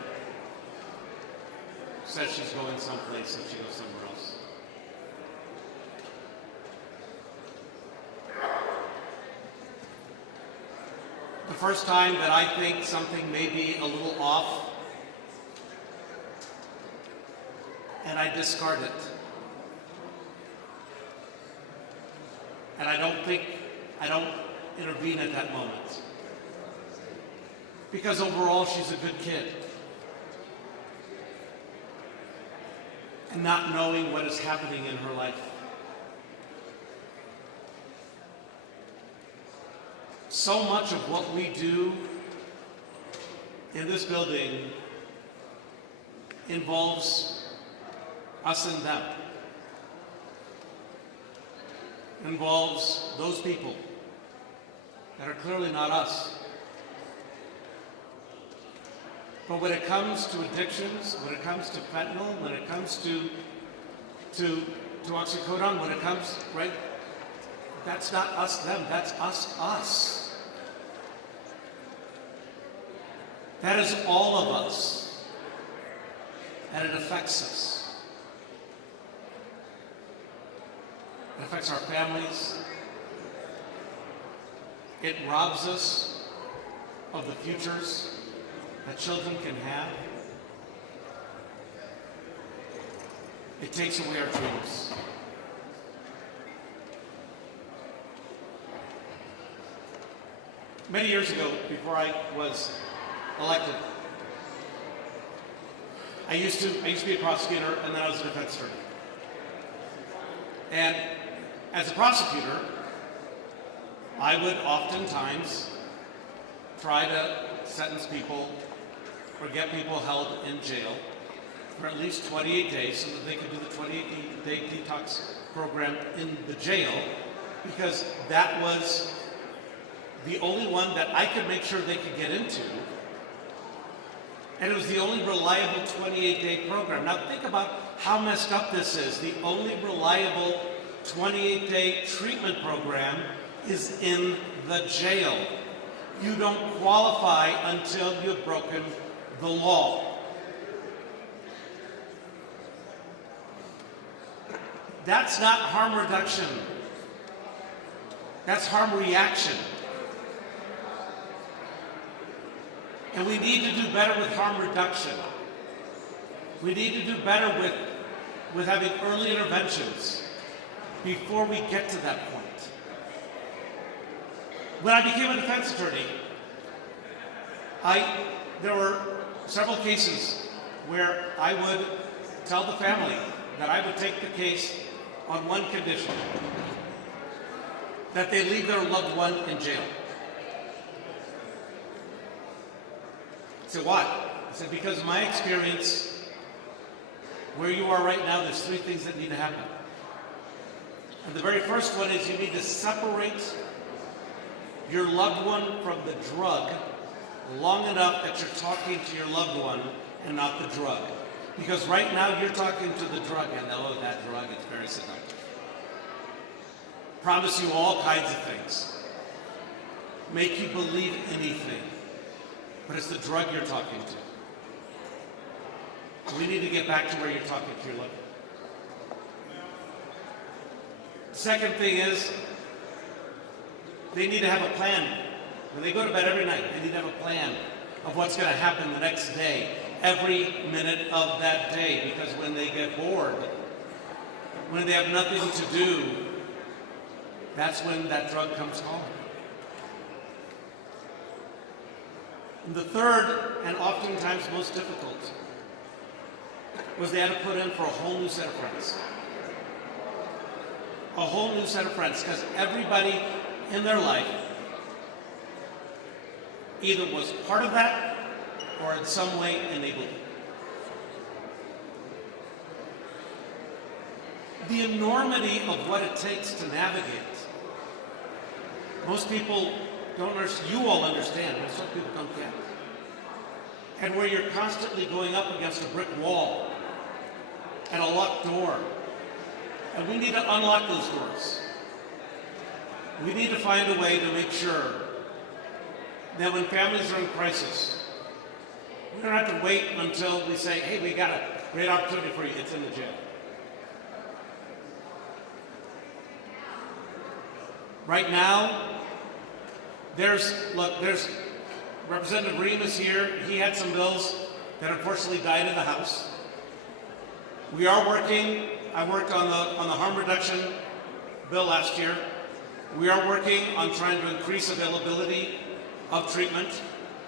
says she's going someplace and she goes somewhere else. The first time that I think something may be a little off, and I discard it. And I don't intervene at that moment. Because overall, she's a good kid. And not knowing what is happening in her life. So much of what we do in this building involves us and them. Involves those people that are clearly not us. But when it comes to addictions, when it comes to fentanyl, when it comes to oxycodone, when it comes, right, that's not us, them, that's us. That is all of us. And it affects us. It affects our families. It robs us of the futures that children can have. It takes away our dreams. Many years ago, before I was elected, I used to be a prosecutor, and then I was a defense attorney. And as a prosecutor, I would oftentimes try to sentence people or get people held in jail for at least 28 days so that they could do the 28-day detox program in the jail, because that was the only one that I could make sure they could get into And it was the only reliable 28-day program. Now think about how messed up this is. The only reliable 28-day treatment program is in the jail. You don't qualify until you've broken the law. That's not harm reduction. That's harm reaction. And we need to do better with harm reduction. We need to do better with having early interventions before we get to that point. When I became a defense attorney, there were several cases where I would tell the family that I would take the case on one condition, that they leave their loved one in jail. I said, why? I said, because in my experience, where you are right now, there's three things that need to happen. And the very first one is you need to separate your loved one from the drug long enough that you're talking to your loved one and not the drug. Because right now you're talking to the drug and oh, that drug, it's very seductive. Promise you all kinds of things. Make you believe anything. But it's the drug you're talking to. We need to get back to where you're talking to your loved one. Second thing is, they need to have a plan. When they go to bed every night, they need to have a plan of what's going to happen the next day, every minute of that day, because when they get bored, when they have nothing to do, that's when that drug comes calling. And the third, and oftentimes most difficult, was they had to put in for a whole new set of friends. A whole new set of friends, because everybody in their life either was part of that or in some way enabled it. The enormity of what it takes to navigate, most people don't understand, you all understand, but some people don't get. And where you're constantly going up against a brick wall and a locked door. And we need to unlock those doors. We need to find a way to make sure that when families are in crisis, we don't have to wait until we say, hey, we got a great opportunity for you, it's in the jail. Right now, there's Representative Rehmand is here. He had some bills that unfortunately died in the House. We are working, I worked on the harm reduction bill last year. We are working on trying to increase availability of treatment,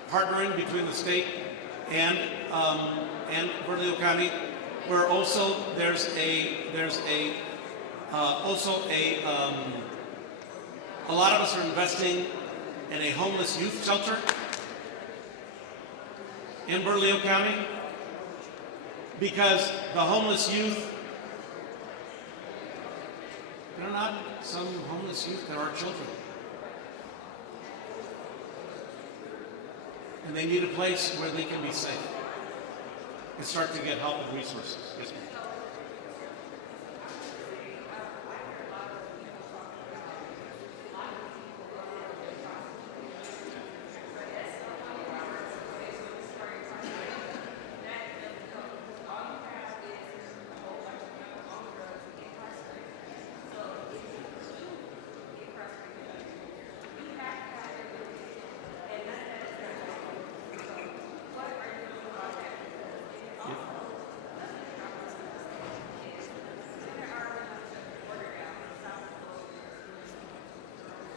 partnering between the state and Bernalillo County, where also a lot of us are investing in a homeless youth shelter in Bernalillo County, because the homeless youth, they're not some homeless youth, they're our children. And they need a place where they can be safe and start to get help and resources. Yes, ma'am.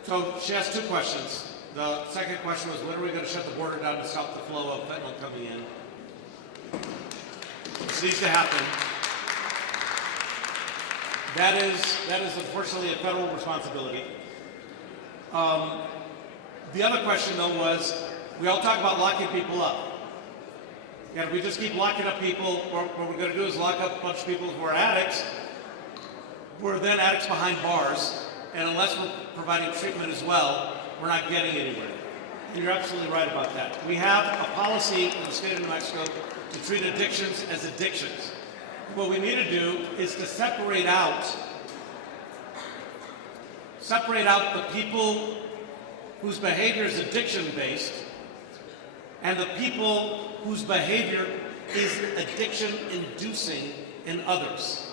So she asked two questions. The second question was, when are we going to shut the border down to stop the flow of fentanyl coming in? This needs to happen. That is unfortunately a federal responsibility. The other question, though, was, we all talk about locking people up. And if we just keep locking up people, what we're going to do is lock up a bunch of people who are addicts. We're then addicts behind bars. And unless we're providing treatment as well, we're not getting anywhere. And you're absolutely right about that. We have a policy in the state of New Mexico to treat addictions as addictions. What we need to do is to separate out the people whose behavior is addiction-based and the people whose behavior is addiction-inducing in others.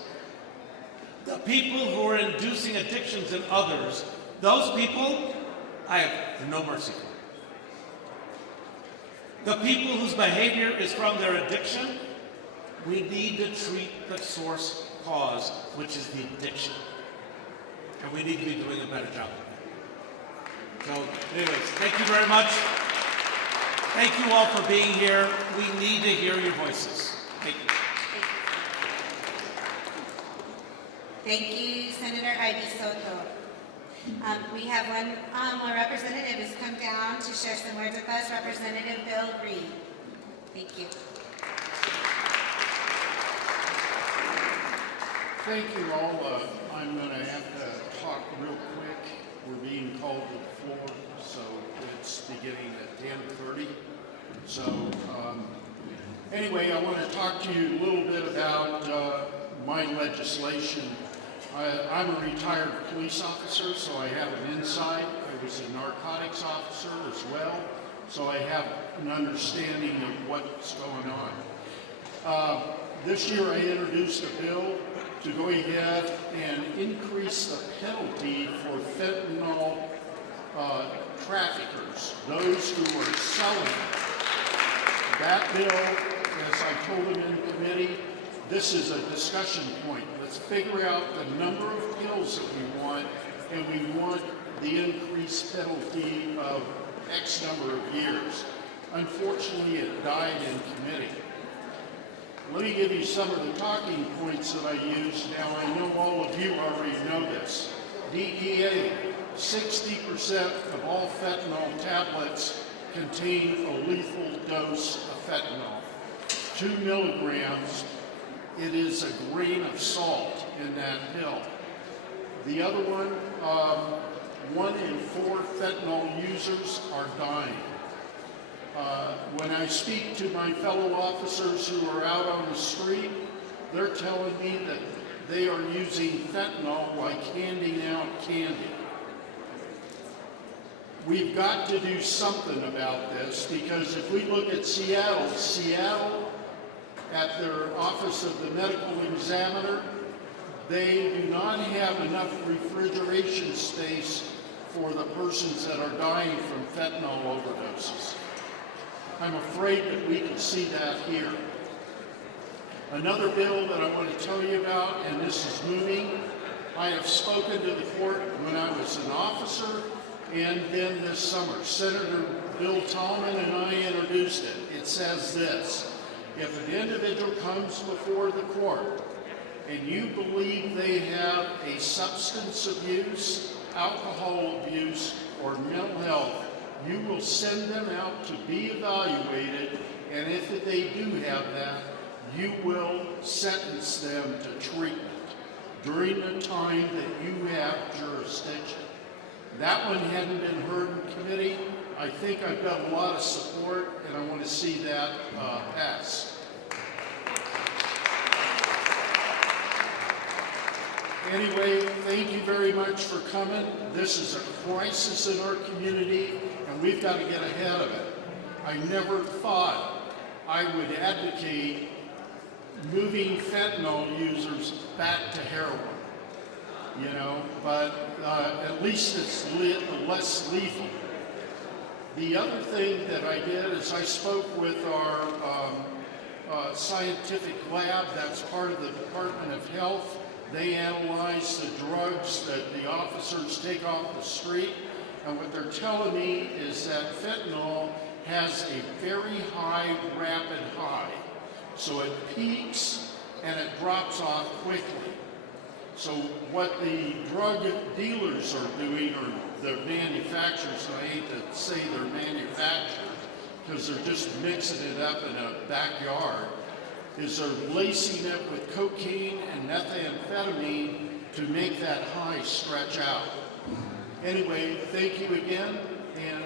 The people who are inducing addictions in others, those people, I have no mercy for. The people whose behavior is from their addiction, we need to treat the source cause, which is the addiction. And we need to be doing a better job of that. So, anyways, thank you very much. Thank you all for being here. We need to hear your voices. Thank you. Thank you, Senator Ivey Soto. We have one more representative who's come down to share some words with us, Representative Bill Rehmand. Thank you. Thank you all. I'm going to have to talk real quick. We're being called to the floor, so it's beginning at 10:30. So anyway, I want to talk to you a little bit about my legislation. I'm a retired police officer, so I have an insight. I was a narcotics officer as well, so I have an understanding of what's going on. This year I introduced a bill to go ahead and increase the penalty for fentanyl traffickers, those who are selling it. That bill, as I told them in committee, this is a discussion point. Let's figure out the number of pills that we want, and we want the increased penalty of X number of years. Unfortunately, it died in committee. Let me give you some of the talking points that I used. Now, I know all of you already know this. DEA, 60% of all fentanyl tablets contain a lethal dose of fentanyl. 2 milligrams, it is a grain of salt in that pill. The other one, 1 in 4 fentanyl users are dying. When I speak to my fellow officers who are out on the street, they're telling me that they are using fentanyl like handing out candy. We've got to do something about this, because if we look at Seattle, at their Office of the Medical Examiner, they do not have enough refrigeration space for the persons that are dying from fentanyl overdoses. I'm afraid that we can see that here. Another bill that I want to tell you about, and this is moving, I have spoken to the court when I was an officer and then this summer. Senator Bill Tallman and I introduced it. It says this: if an individual comes before the court and you believe they have a substance abuse, alcohol abuse, or mental health, you will send them out to be evaluated, and if they do have that, you will sentence them to treatment during the time that you have jurisdiction. That one hadn't been heard in committee. I think I've got a lot of support, and I want to see that pass. Anyway, thank you very much for coming. This is a crisis in our community, and we've got to get ahead of it. I never thought I would advocate moving fentanyl users back to heroin, but at least it's less lethal. The other thing that I did is I spoke with our scientific lab that's part of the Department of Health. They analyze the drugs that the officers take off the street, and what they're telling me is that fentanyl has a very high, rapid high. So it peaks and it drops off quickly. So what the drug dealers are doing, or the manufacturers, and I hate to say they're manufacturers because they're just mixing it up in a backyard, is they're lacing it with cocaine and methamphetamine to make that high stretch out. Anyway, thank you again, and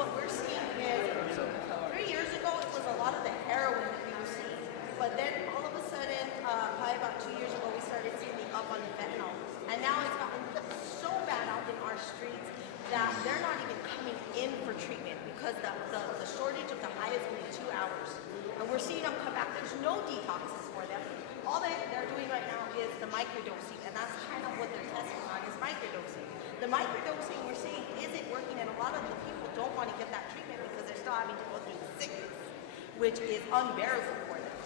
what we're seeing is 3 years ago it was a lot of the heroin that we were seeing, but then all of a sudden, probably about 2 years ago, we started seeing the up on the fentanyl, and now it's gotten so bad out in our streets that they're not even coming in for treatment because the shortage of the high is only 2 hours, and we're seeing them come back. There's no detoxes for them. All they're doing right now is the microdosing, and that's kind of what they're testing on is microdosing. The microdosing we're seeing isn't working, and a lot of the people don't want to get that treatment because they're still having to go through the sickness, which is unbearable for them.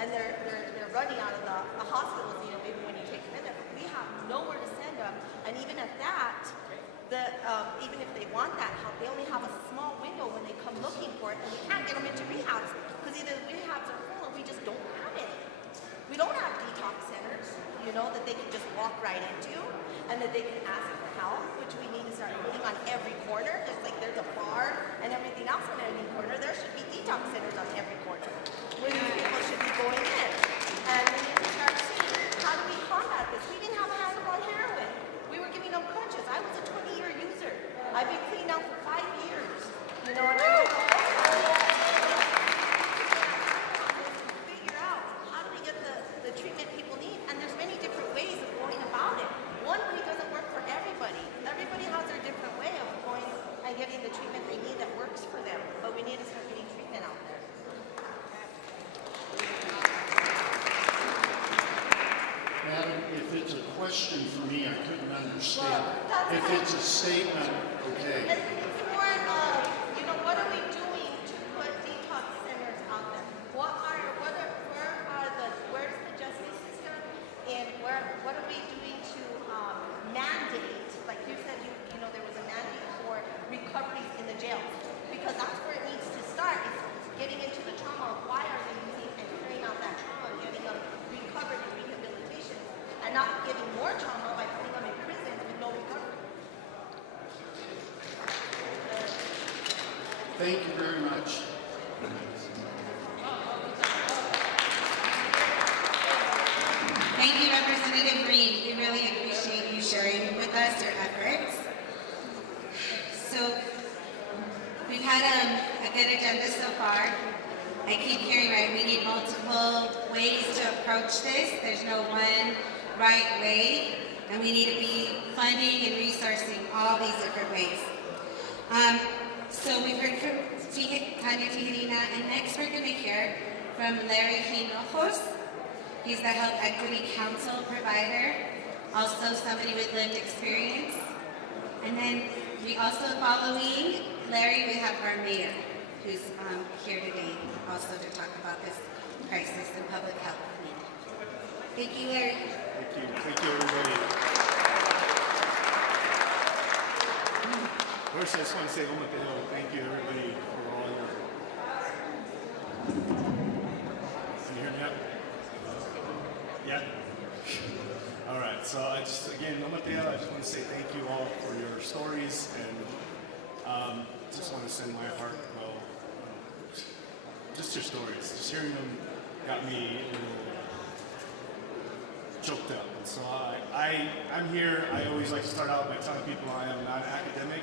And they're running out of the hospitals, you know, maybe when you take them in there. But we have nowhere to send them, and even at that, even if they want that help, they only have a small window when they come looking for it, and we can't get them into rehabs because either the rehabs are full or we just don't have it. We don't have detox centers, you know, that they can just walk right into and that they can ask for help, which we need to start putting on every corner. Just like there's a bar and everything else on every corner, there should be detox centers on every corner where these people should be going in. And we need to start seeing, how do we combat this? We didn't have a handle on heroin. We were giving them crutches. I was a 20-year user. I've been clean out for 5 years. You know, and I figure out how do we get the treatment people need. And there's many different ways of going about it. One way doesn't work for everybody. Everybody has their different way of going and getting the treatment they need that works for them. But we need to start getting treatment out there. Madam, if it's a question for me, I couldn't understand. If it's a statement, okay. It's more, you know, what are we doing to put detox centers out there? Where's the justice system, and what are we doing to mandate? Like you said, you know, there was a mandate for recoveries in the jails, because that's where it needs to start. Is getting into the trauma of why are they using and clearing out that trauma, and getting them recovered and rehabilitation, and not giving more trauma by putting them in prisons with no recovery. Thank you very much. Thank you, Representative Reed. We really appreciate you sharing with us your efforts. So, we've had a good agenda so far. I keep hearing, right, we need multiple ways to approach this. There's no one right way, and we need to be funding and resourcing all these different ways. So we've heard from Tanya, Tijerina, and next we're going to hear from Larry Hinojos. He's the Health Equity Council provider, also somebody with lived experience. And then we also, following Larry, we have our mayor, who's here today also to talk about this crisis in public health. Thank you, Larry. Thank you, everybody. First, I just want to say, thank you, everybody, for all your... Can you hear me up? Yeah? All right, so I just want to say thank you all for your stories, and just want to send my heart, just your stories. Just hearing them got me a little choked up. And so I'm here. I always like to start out by telling people I am not academic.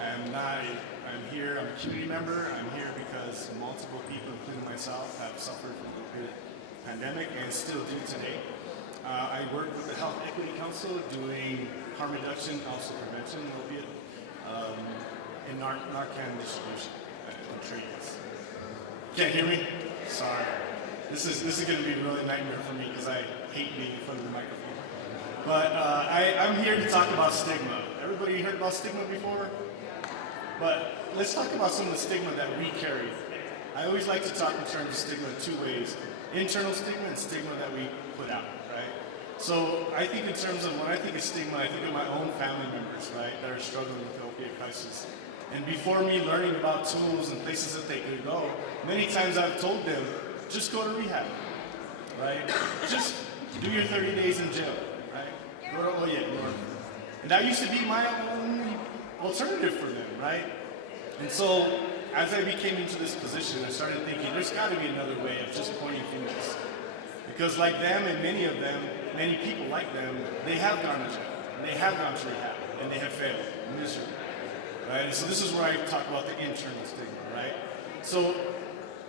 I'm here, I'm a community member. I'm here because multiple people, including myself, have suffered from the pandemic and still do today. I work with the Health Equity Council doing harm reduction, also prevention, opiate, and Narcan distribution and treatments. Can't hear me? Sorry. This is going to be a really nightmare for me because I hate being in front of the microphone. But I'm here to talk about stigma. Everybody heard about stigma before? But let's talk about some of the stigma that we carry. I always like to talk in terms of stigma in two ways. Internal stigma and stigma that we put out, right? So I think in terms of, when I think of stigma, I think of my own family members, right, that are struggling with the opiate crisis. And before me learning about tools and places that they could go, many times I've told them, just go to rehab, right? Just do your 30 days in jail, right? Go to Oye, and that used to be my only alternative for them, right? And so as I became into this position, I started thinking there's got to be another way of just pointing fingers. Because like them and many of them, many people like them, they have gone to jail, and they have gone to rehab, and they have failed miserably, right? And so this is where I talk about the internal stigma, right? So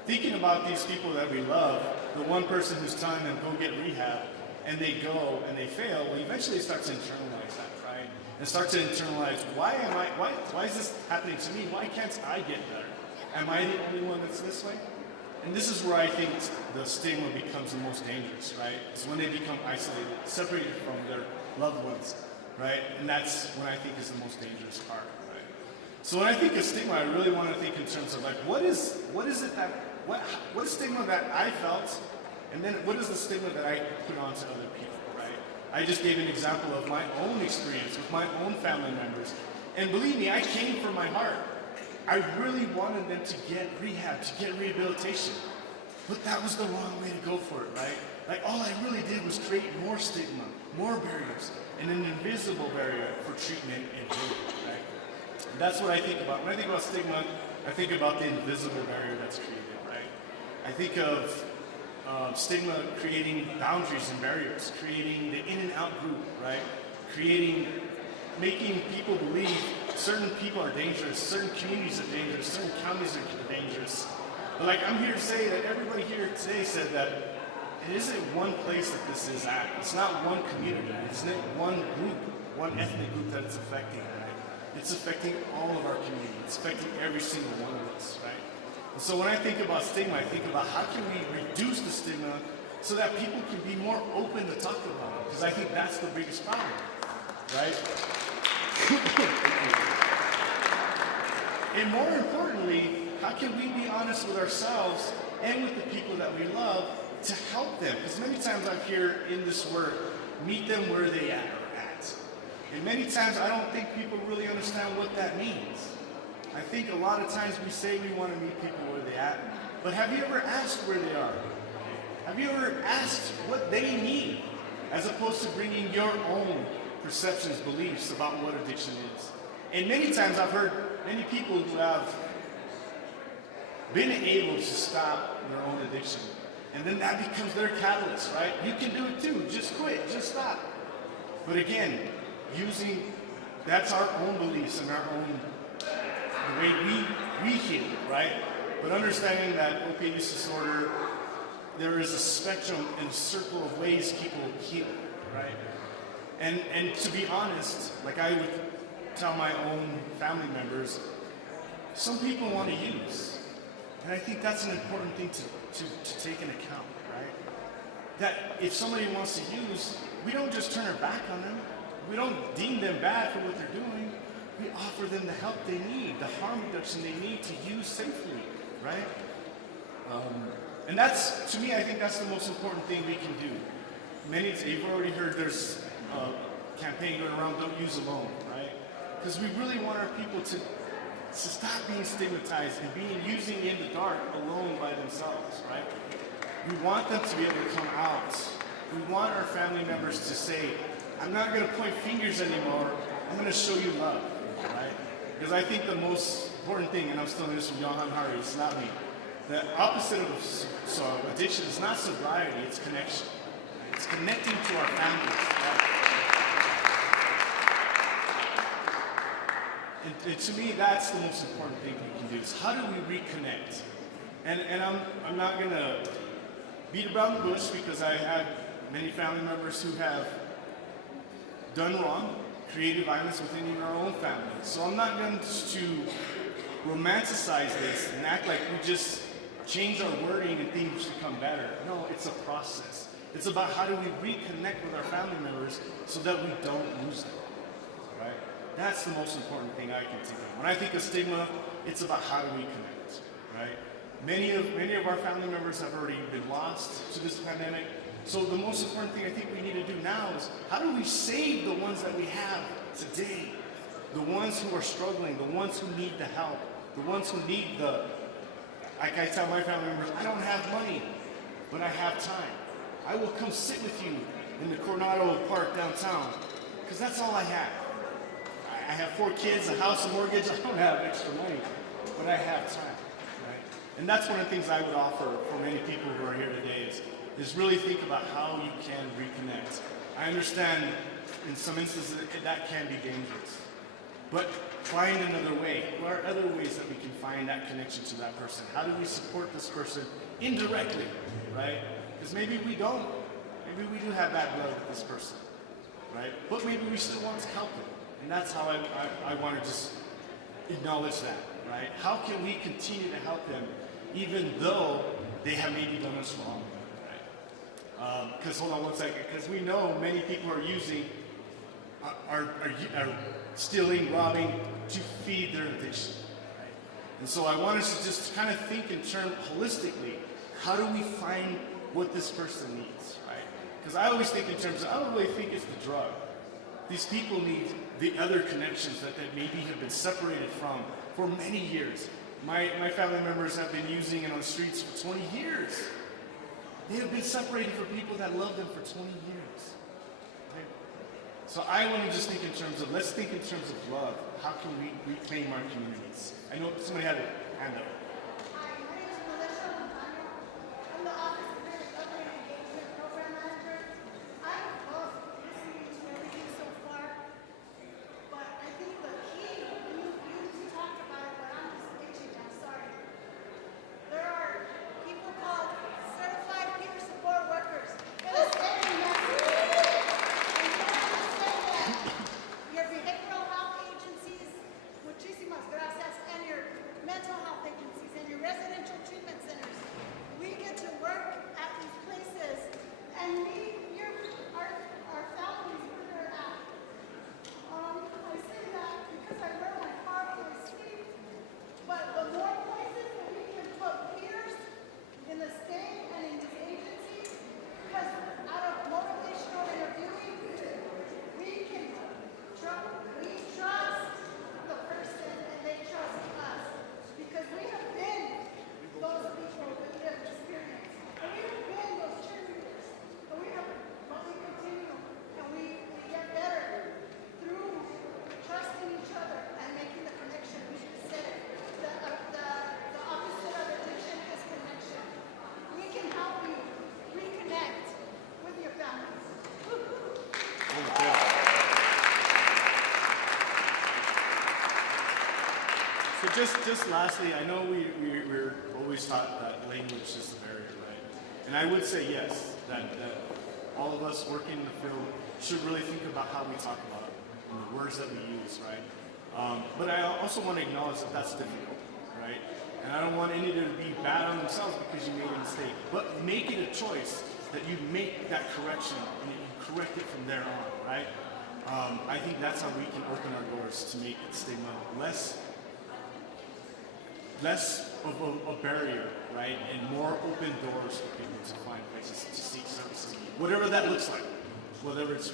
thinking about these people that we love, the one person who's telling them go get rehab, and they go and they fail, well, eventually it starts to internalize that, right? And start to internalize, why is this happening to me? Why can't I get better? Am I the only one that's this way? And this is where I think the stigma becomes the most dangerous, right? It's when they become isolated, separated from their loved ones, right? And that's when I think is the most dangerous part, right? So when I think of stigma, I really want to think in terms of like, what is stigma that I felt, and then what is the stigma that I put onto other people, right? I just gave an example of my own experience with my own family members. And believe me, I came from my heart. I really wanted them to get rehab, to get rehabilitation. But that was the wrong way to go for it, right? Like all I really did was create more stigma, more barriers, and an invisible barrier for treatment and healing, right? And that's what I think about. When I think about stigma, I think about the invisible barrier that's created, right? I think of stigma creating boundaries and barriers, creating the in and out group, right? Making people believe certain people are dangerous, certain communities are dangerous, certain counties are dangerous. But like I'm here to say that everybody here today said that it isn't one place that this is at. It's not one community. It's not one group, one ethnic group that it's affecting, right? It's affecting all of our community. It's affecting every single one of us, right? And so when I think about stigma, I think about how can we reduce the stigma so that people can be more open to talk about it. Because I think that's the biggest problem, right? And more importantly, how can we be honest with ourselves and with the people that we love to help them? Because many times I'm here in this work, meet them where they are at. And many times I don't think people really understand what that means. I think a lot of times we say we want to meet people where they're at, but have you ever asked where they are? Have you ever asked what they need, as opposed to bringing your own perceptions, beliefs about what addiction is? And many times I've heard many people who have been able to stop their own addiction, and then that becomes their catalyst, right? You can do it too, just quit, just stop. But again, that's our own beliefs and our own, the way we heal, right? But understanding that opioid use disorder, there is a spectrum and a circle of ways people heal, right? And to be honest, like I would tell my own family members, some people want to use. And I think that's an important thing to take into account, right? That if somebody wants to use, we don't just turn our back on them. We don't deem them bad for what they're doing. We offer them the help they need, the harm reduction they need to use safely, right? And that's, to me, I think that's the most important thing we can do. You've already heard there's a campaign going around, don't use alone, right? Because we really want our people to stop being stigmatized and using in the dark alone by themselves, right? We want them to be able to come out. We want our family members to say, I'm not going to point fingers anymore, I'm going to show you love, right? Because I think the most important thing, and I'm stealing this from Johan Hari, it's not me, the opposite of addiction is not sobriety, it's connection. It's connecting to our families, right? And to me, that's the most important thing we can do, is how do we reconnect? And I'm not going to beat around the bush, because I have many family members who have done wrong, created violence within our own family. So I'm not going to romanticize this and act like we just change our wording and things become better. No, it's a process. It's about how do we reconnect with our family members so that we don't lose them, right? That's the most important thing I can think of. When I think of stigma, it's about how do we connect, right? Many of our family members have already been lost to this pandemic. So the most important thing I think we need to do now is how do we save the ones that we have today? The ones who are struggling, the ones who need the help, the ones who need like I tell my family members, I don't have money, but I have time. I will come sit with you in the Coronado Park downtown, because that's all I have. I have 4 kids, a house, a mortgage. I don't have extra money, but I have time, right? And that's one of the things I would offer for many people who are here today is really think about how you can reconnect. I understand in some instances that can be dangerous. but find another way. What are other ways that we can find that connection to that person? How do we support this person indirectly, right? Because maybe we don't. Maybe we do have bad blood with this person, right? But maybe we still want to help them. And that's how I want to just acknowledge that, right? How can we continue to help them even though they have maybe done us wrong, right? Because hold on one second, because we know many people are using, are stealing, robbing to feed their addiction, right? And so I want us to just kind of think in terms holistically, how do we find what this person needs, right? Because I always think in terms of, I don't really think it's the drug. These people need the other connections that maybe have been separated from for many years. My family members have been using it on the streets for 20 years. They have been separated from people that love them for 20 years. Right? So I want to just think in terms of, let's think in terms of love. How can we reclaim our communities? I know somebody had a hand up. Hi, my name is Tanya. I'm the Office of Recovery and Engagement Program Manager. I love listening to everything so far, but I think the key, you talked about it, but I'm just itching, I'm sorry. There are people called certified peer support workers in the state of Mexico. And you understand that your behavioral health agencies, muchísimas gracias, and your mental health agencies and your residential treatment centers, we get to work at these places and meet our families where they're at. I say that because I wear my heart on my sleeve, but the more places that we can put peers in the state and in these agencies, because out of motivational interviewing, we trust the person and they trust us, because we have been those people that we have experienced, and we have been those cheerleaders, but we continue, and we get better through trusting each other and making the connection. We just said it. The opposite of addiction is connection. We can help you reconnect with your families. So just lastly, I know we're always taught that language is a barrier, right? And I would say yes, that all of us working in the field should really think about how we talk about it and the words that we use, right? But I also want to acknowledge that that's difficult, right? And I don't want any to be bad on themselves because you made a mistake. But make it a choice that you make that correction and that you correct it from there on, right? I think that's how we can open our doors to make stigma less of a barrier, right? And more open doors for people to find places to seek services. Whatever that looks like, whether it's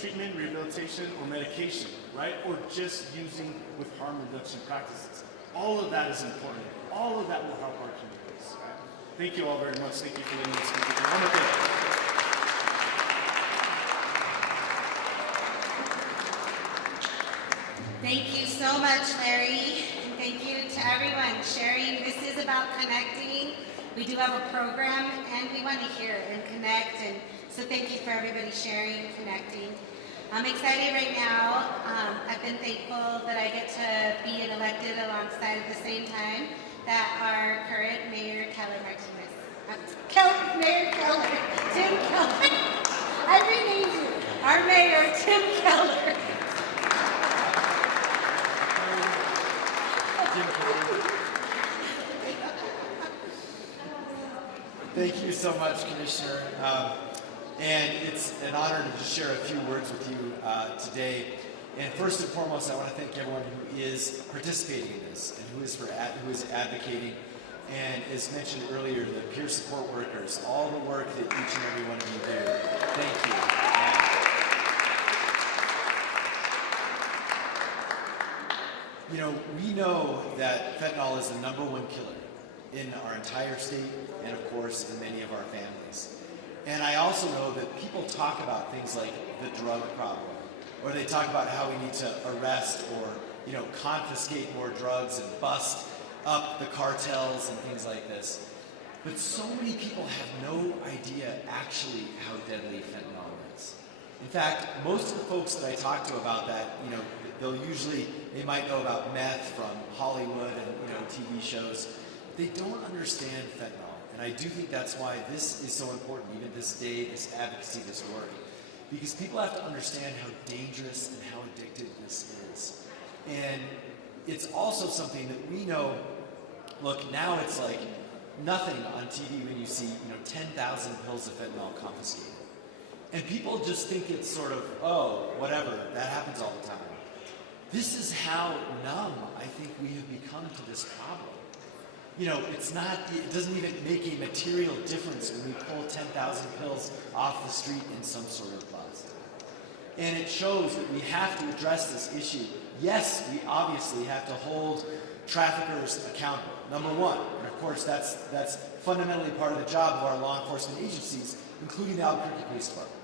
treatment, rehabilitation, or medication, right? Or just using with harm reduction practices. All of that is important. All of that will help our communities, right? Thank you all very much. Thank you for letting me speak. I want to thank you. Thank you so much, Larry. And thank you to everyone sharing. This is about connecting. We do have a program and we want to hear and connect. And so thank you for everybody sharing and connecting. I'm excited right now. I've been thankful that I get to be elected alongside at the same time that our current Mayor Keller Martinez. Mayor Keller, Tim Keller. I renamed you. Our Mayor, Tim Keller. Thank you so much, Commissioner. And it's an honor to just share a few words with you today. And first and foremost, I want to thank everyone who is participating in this and who is advocating. And as mentioned earlier, the peer support workers, all the work that each and every one of you do. Thank you. You know, we know that fentanyl is the #1 killer in our entire state and, of course, in many of our families. And I also know that people talk about things like the drug problem, or they talk about how we need to arrest or, confiscate more drugs and bust up the cartels and things like this. But so many people have no idea actually how deadly fentanyl is. In fact, most of the folks that I talk to about that, they might know about meth from Hollywood and TV shows. They don't understand fentanyl, and I do think that's why this is so important, even this day, this advocacy, this work, because people have to understand how dangerous and how addictive this is. And it's also something that we know. Look, now it's like nothing on TV when you see 10,000 pills of fentanyl confiscated. And people just think it's sort of, oh, whatever, that happens all the time. This is how numb I think we have become to this problem. It doesn't even make a material difference when we pull 10,000 pills off the street in some sort of buzz. And it shows that we have to address this issue. Yes, we obviously have to hold traffickers accountable, number one. And of course, that's fundamentally part of the job of our law enforcement agencies, including the Albuquerque Police Department.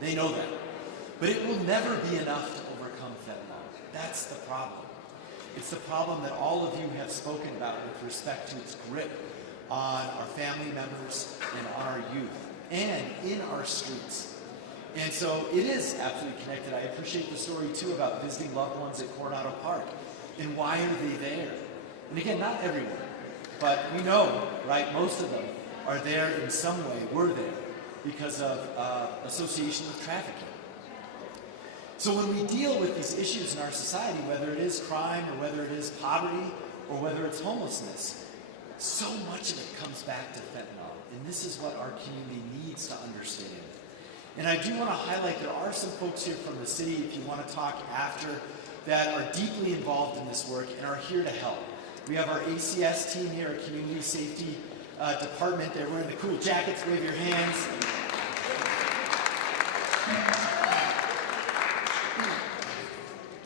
They know that. But it will never be enough to overcome fentanyl. That's the problem. It's the problem that all of you have spoken about with respect to its grip on our family members and on our youth and in our streets. And so it is absolutely connected. I appreciate the story too about visiting loved ones at Coronado Park. And why are they there? And again, not everyone, but we know, right, most of them are there in some way, were there, because of association with trafficking. So when we deal with these issues in our society, whether it is crime or whether it is poverty or whether it's homelessness, so much of it comes back to fentanyl. And this is what our community needs to understand. And I do want to highlight there are some folks here from the city, if you want to talk after, that are deeply involved in this work and are here to help. We have our ACS team here, our Community Safety Department. They're wearing the cool jackets. Wave your hands.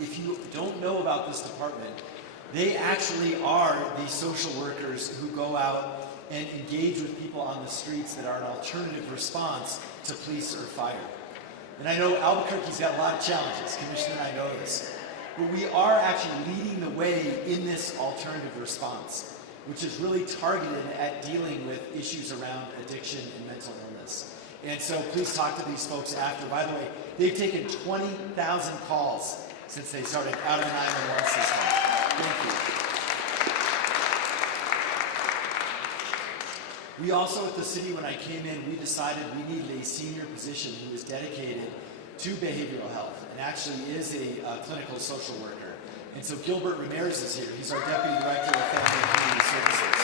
If you don't know about this department, they actually are the social workers who go out and engage with people on the streets that are an alternative response to police or fire. And I know Albuquerque's got a lot of challenges. Commissioner and I know this. But we are actually leading the way in this alternative response, which is really targeted at dealing with issues around addiction and mental illness. And so please talk to these folks after. By the way, they've taken 20,000 calls since they started out of the 911 system. Thank you. We also at the city, when I came in, we decided we needed a senior position who is dedicated to behavioral health and actually is a clinical social worker. And so Gilbert Ramirez is here. He's our Deputy Director of Family and Community Services.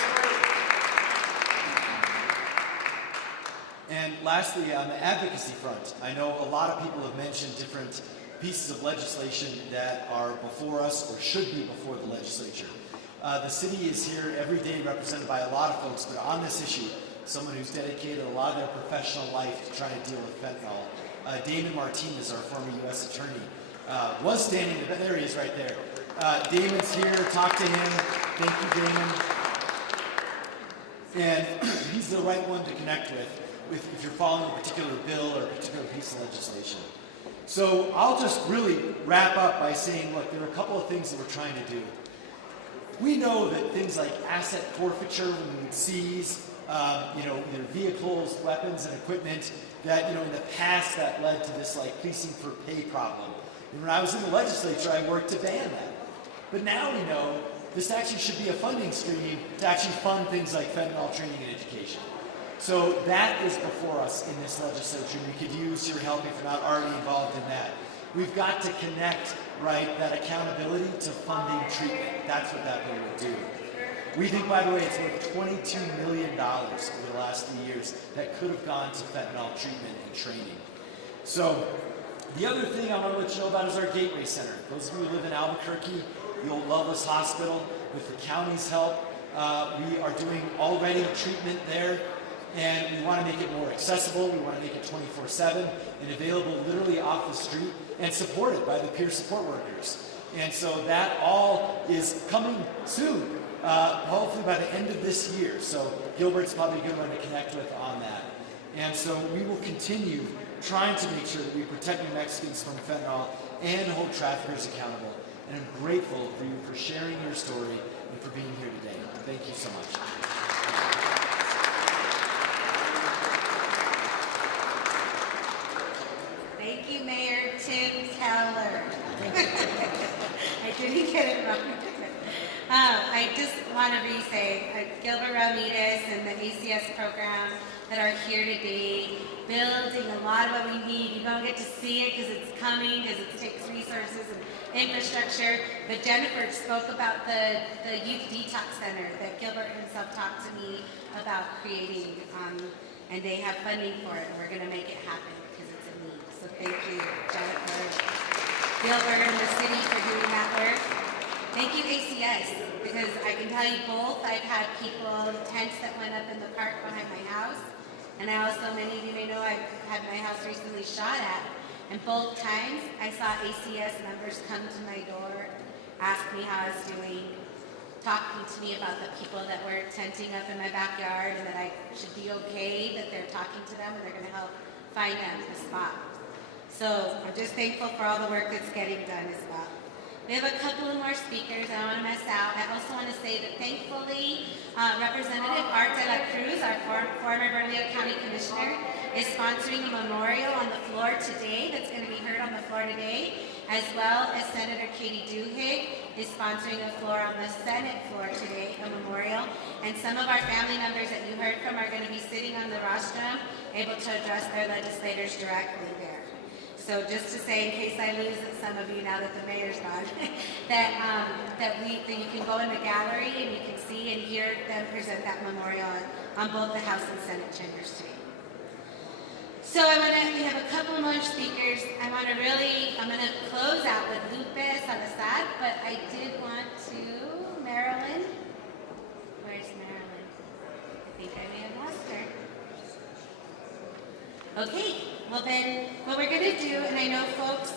And lastly, on the advocacy front, I know a lot of people have mentioned different pieces of legislation that are before us or should be before the legislature. The city is here every day represented by a lot of folks, but on this issue, someone who's dedicated a lot of their professional life to try to deal with fentanyl. Damon Martinez, our former U.S. attorney, was standing, there he is right there. Damon's here, talk to him. Thank you, Damon. And he's the right one to connect with if you're following a particular bill or a particular piece of legislation. So I'll just really wrap up by saying, look, there are a couple of things that we're trying to do. We know that things like asset forfeiture, when we seize, either vehicles, weapons, and equipment, that, in the past that led to this policing for pay problem. And when I was in the legislature, I worked to ban that. But now we know this actually should be a funding stream to actually fund things like fentanyl training and education. So that is before us in this legislature. We could use your help if you're not already involved in that. We've got to connect, that accountability to funding treatment. That's what that bill would do. We think, by the way, it's worth $22 million over the last 3 years that could have gone to fentanyl treatment and training. So the other thing I want to let you know about is our Gateway Center. Those of you who live in Albuquerque, the old Loveless Hospital, with the county's help, we are doing already treatment there. And we want to make it more accessible. We want to make it 24/7 and available literally off the street and supported by the peer support workers. And so that all is coming soon, hopefully by the end of this year. So Gilbert's probably a good one to connect with on that. And so we will continue trying to make sure that we protect New Mexicans from fentanyl and hold traffickers accountable. And I'm grateful for you for sharing your story and for being here today. Thank you so much. Thank you, Mayor Tim Keller. I didn't get it wrong. I just want to re-say, Gilbert Ramirez and the ACS program that are here today, building a lot of what we need. You don't get to see it because it's coming, because it takes resources and infrastructure. But Jennifer spoke about the Youth Detox Center that Gilbert himself talked to me about creating, and they have funding for it, and we're going to make it happen because it's a need. So thank you, Jennifer, Gilbert, and the city for doing that work. Thank you, ACS, because I can tell you both, I've had people, tents that went up in the park behind my house, and I also, many of you may know, I've had my house recently shot at, and both times I saw ACS members come to my door, ask me how I was doing, talking to me about the people that were tenting up in my backyard, and that I should be okay, that they're talking to them, and they're going to help find them a spot. So I'm just thankful for all the work that's getting done as well. We have a couple of more speakers. I don't want to miss out. I also want to say that thankfully, Representative Art de la Cruz, our former Bernalillo County Commissioner, is sponsoring a memorial on the floor today that's going to be heard on the floor today, as well as Senator Katie Duhigg is sponsoring a floor on the Senate floor today, a memorial. And some of our family members that you heard from are going to be sitting on the rostrum, able to address their legislators directly there. So just to say, in case I lose some of you now that the mayor's gone, that you can go in the gallery and you can see and hear them present that memorial on both the House and Senate chambers today. So we have a couple more speakers. I'm going to close out with Lupe Salazar, but I did want to, Marilyn. Where's Marilyn? I think I may have lost her. Okay. Well then, what we're going to do, and I know folks,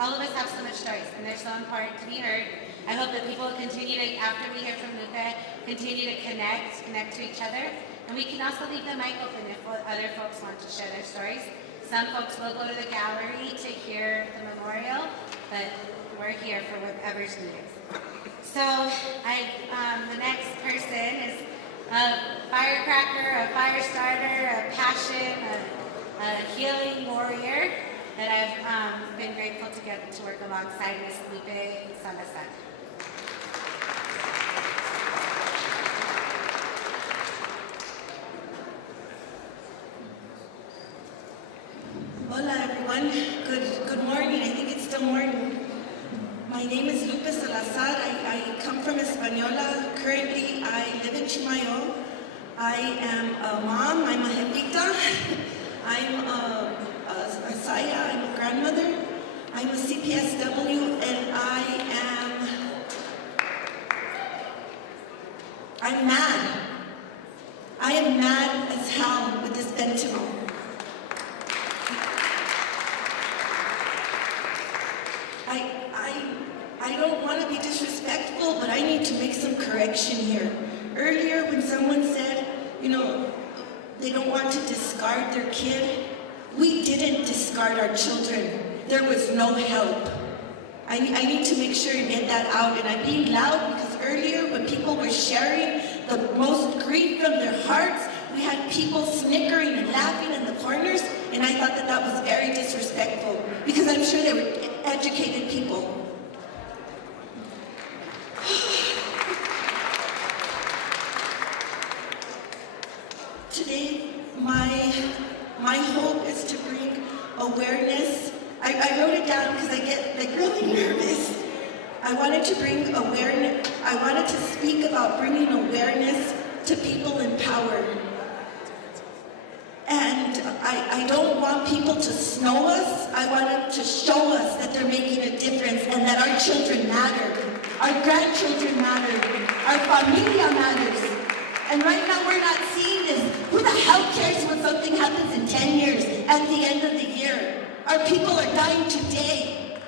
all of us have so much stories, and they're so important to be heard. I hope that people will continue to, after we hear from Lupe, continue to connect to each other. And we can also leave the mic open if other folks want to share their stories. Some folks will go to the gallery to hear the memorial, but we're here for whatever's needed. So the next person is a firecracker, a fire starter, a passion, a healing warrior that I've been grateful to get to work alongside Ms. Lupe Salazar. Hola everyone, good morning. I think it's still morning. My name is Lupe Salazar. I come from Española. Currently I live in Chimayo. I am a mom, I'm a jefita. I'm a saya, I'm a grandmother, I'm a CPSW, and I'm mad. I am mad as hell with this fentanyl. I don't want to be disrespectful, but I need to make some correction here. Earlier when someone said, they don't want to discard their kid, we didn't discard our children. There was no help. I need to make sure and get that out, and I'm being loud because earlier when people were sharing the most grief from their hearts, we had people snickering and laughing in the corners, and I thought that was very disrespectful because I'm sure they were educated people. Today, my hope is to bring awareness. I wrote it down because I get really nervous. I wanted to bring awareness. I wanted to speak about bringing awareness to people in power. And I don't want people to snow us. I want them to show us that they're making a difference and that our children matter. Our grandchildren matter. Our familia matters. And right now we're not seeing this. Who the hell cares when something happens in 10 years at the end of the year? Our people are dying today.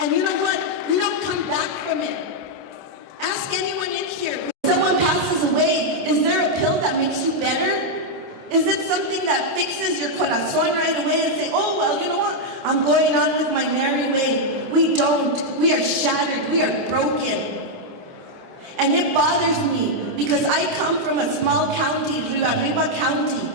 And you know what? We don't come back from it. Ask anyone in here. When someone passes away, is there a pill that makes you better? Is it something that fixes your corazón right away and say, oh, well, you know what? I'm going on with my merry way. We don't. We are shattered. We are broken. And it bothers me because I come from a small county, Rio Arriba County.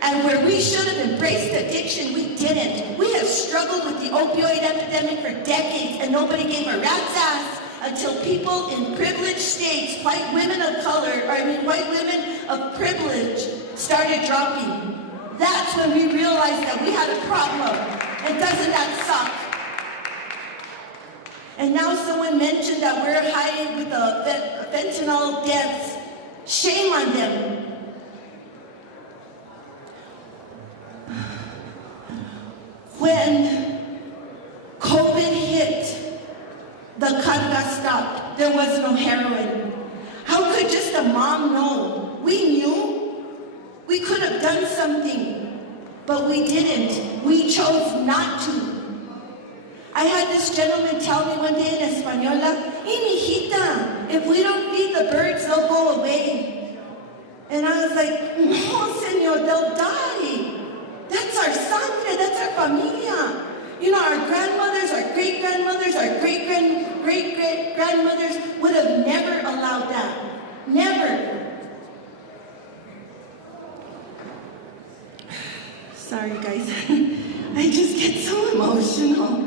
And where we should have embraced addiction, we didn't. We have struggled with the opioid epidemic for decades, and nobody gave a rat's ass until people in privileged states, white women of privilege, started dropping. That's when we realized that we had a problem. And doesn't that suck? And now someone mentioned that we're high with the fentanyl deaths. Shame on them. When COVID hit, the carga stopped. There was no heroin. How could just a mom know? We knew. We could have done something, but we didn't. We chose not to. I had this gentleman tell me one day in Española, mijita, if we don't feed the birds, they'll go away. And I was like, no, señor, they'll die. That's our sangre, that's our familia. You know, our grandmothers, our great-grandmothers, our great-great-great-grandmothers would have never allowed that. Never. Sorry, guys. I just get so emotional.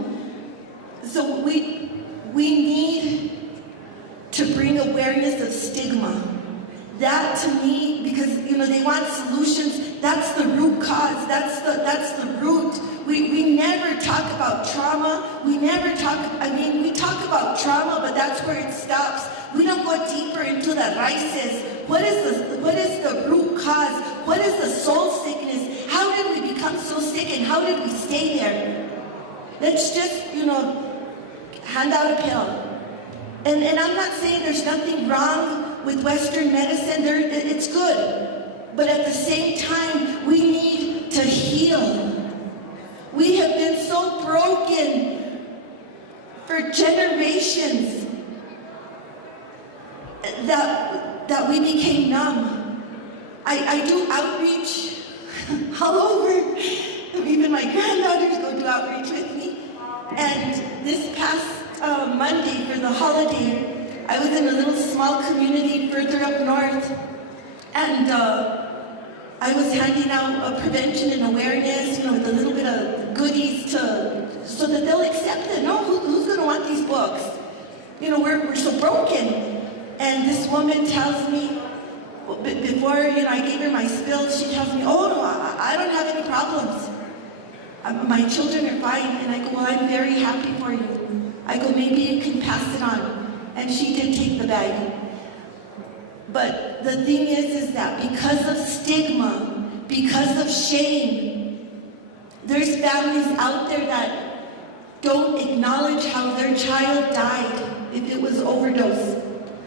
So we need to bring awareness of stigma. That to me, because you know they want solutions. That's the root cause. That's the root. We never talk about trauma. We talk about trauma, but that's where it stops. We don't go deeper into the raíces. What is the root cause? What is the soul sickness? How did we become so sick, and how did we stay there? Let's just, hand out a pill. And I'm not saying there's nothing wrong with Western medicine. It's good. But at the same time, we need to heal. We have been so broken for generations that we became numb. I do outreach all over. Even my granddaughters go do outreach with me. And this past Monday for the holiday, I was in a little small community further up north, and I was handing out prevention and awareness, with a little bit of goodies so that they'll accept it. No, who's going to want these books? We're so broken. And this woman tells me, before I gave her my spill, she tells me, oh no, I don't have any problems. My children are fine. And I go, well, I'm very happy for you. I go, maybe you can pass it on. And she did take the bag. But the thing is that because of stigma, because of shame, there's families out there that don't acknowledge how their child died if it was overdose.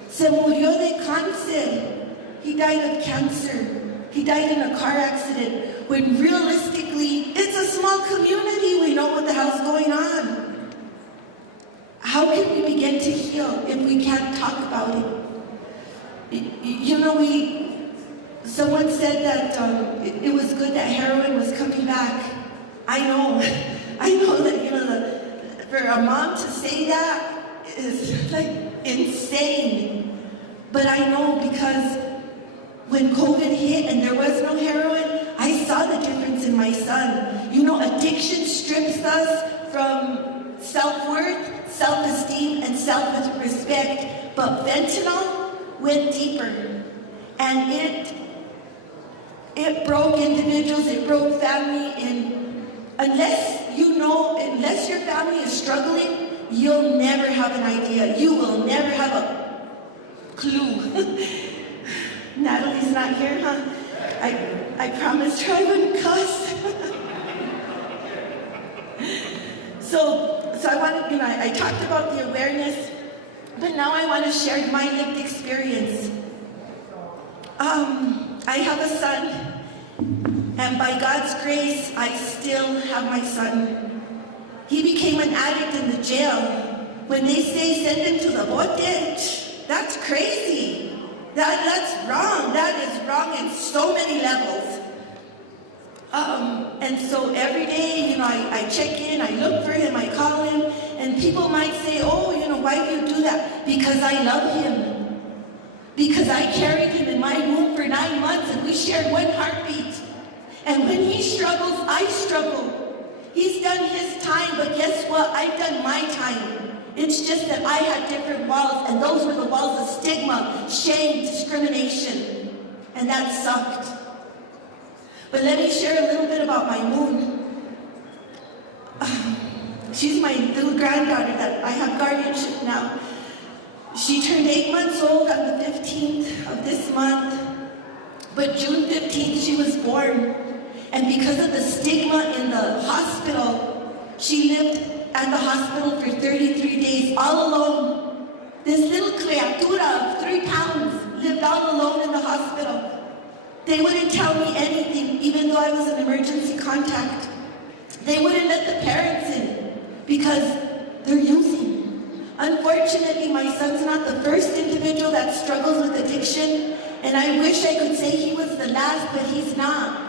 Se murió de cáncer. He died of cancer. He died in a car accident. When realistically, it's a small community. We know what the hell's going on. How can we begin to heal if we can't talk about it? Someone said that it was good that heroin was coming back. I know that, for a mom to say that is like insane. But I know because when COVID hit and there was no heroin, I saw the difference in my son. Addiction strips us from self-worth, self-esteem, and self-respect. But fentanyl went deeper. And it broke individuals, it broke family, and unless your family is struggling, you'll never have an idea. You will never have a clue. Natalie's not here, huh? I promised her I wouldn't cuss. So I wanted, I talked about the awareness, but now I want to share my lived experience. I have a son, and by God's grace, I still have my son. He became an addict in the jail. When they say send him to the bote, that's crazy. That's wrong. That is wrong in so many levels. And so every day, I check in, I look for him, I call him, and people might say, oh, why do you do that? Because I love him. Because I carried him in my womb for 9 months and we shared one heartbeat. And when he struggles, I struggle. He's done his time, but guess what? I've done my time. It's just that I had different walls, and those were the walls of stigma, shame, discrimination, and that sucked. But let me share a little bit about my moon. She's my little granddaughter that I have guardianship now. She turned 8 months old on the 15th of this month, but June 15th she was born. And because of the stigma in the hospital, she lived at the hospital for 33 days, all alone. This little criatura of 3 pounds lived all alone in the hospital. They wouldn't tell me anything, even though I was an emergency contact. They wouldn't let the parents in because they're using. Unfortunately, my son's not the first individual that struggles with addiction, and I wish I could say he was the last, but he's not.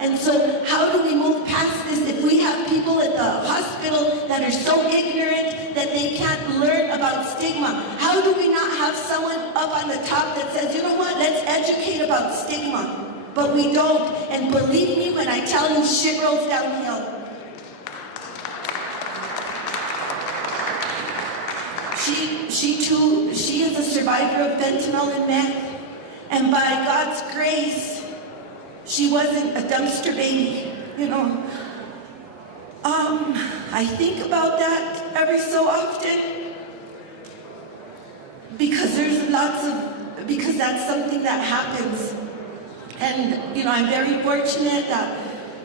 And so how do we move past this if we have people at the hospital that are so ignorant that they can't learn about stigma? How do we not have someone up on the top that says, you know what, let's educate about stigma? But we don't, and believe me when I tell you, shit rolls downhill. She is a survivor of fentanyl and meth, and by God's grace, she wasn't a dumpster baby, you know. I think about that every so often because because that's something that happens. And, you know, I'm very fortunate that,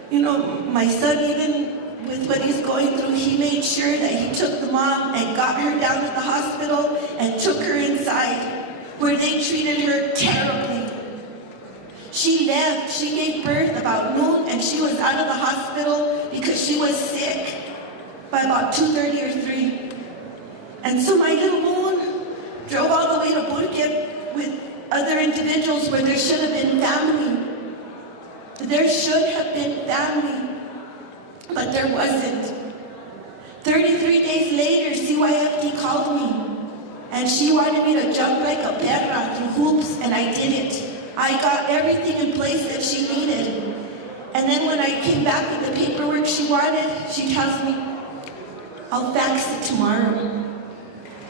you know, my son, even with what he's going through, he made sure that he took the mom and got her down to the hospital and took her inside, where they treated her terribly. She left, she gave birth about noon, and she was out of the hospital because she was sick by about 2:30 or 3. And so my little moon drove all the way to Burke with other individuals where there should have been family. There should have been family, but there wasn't. 33 days later, CYFD called me, and she wanted me to jump like a perra through hoops, and I did it. I got everything in place that she needed. And then when I came back with the paperwork she wanted, she tells me, I'll fax it tomorrow.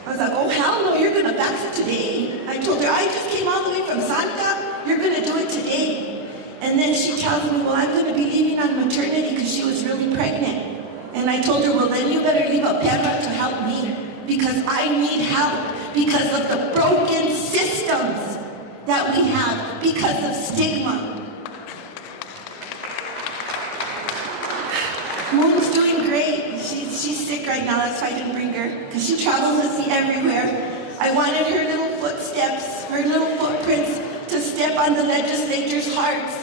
I was like, oh hell no, you're gonna fax it today. I told her, I just came all the way from Santa, you're gonna do it today. And then she tells me, well, I'm gonna be leaving on maternity because she was really pregnant. And I told her, well, then you better leave a perra to help me because I need help because of the broken systems that we have because of stigma. Moon's doing great. She's sick right now, that's why I didn't bring her, because she travels with me everywhere. I wanted her little footsteps, her little footprints to step on the legislature's hearts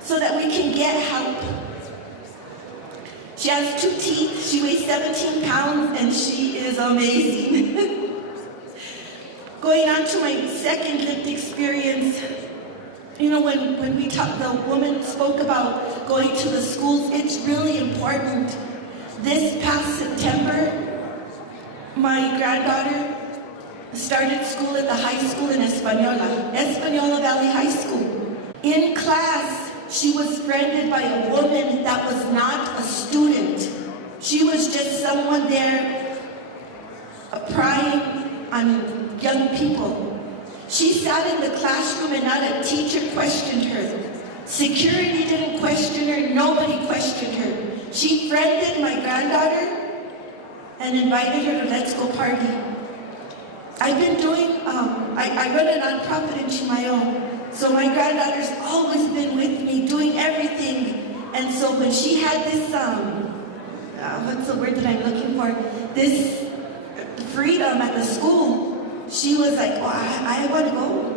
so that we can get help. She has 2 teeth, she weighs 17 pounds, and she is amazing. Going on to my second lived experience, you know, when we talked, the woman spoke about going to the schools, it's really important. This past September, my granddaughter started school at the high school in Española Valley High School. In class, she was friended by a woman that was not a student. She was just someone there prying on young people. She sat in the classroom and not a teacher questioned her. Security didn't question her, nobody questioned her. She friended my granddaughter and invited her to Let's Go Party. I've been doing, I run a nonprofit in Chimayo, so my granddaughter's always been with me doing everything. And so when she had this, what's the word that I'm looking for? This freedom at the school, she was like, oh, I want to go.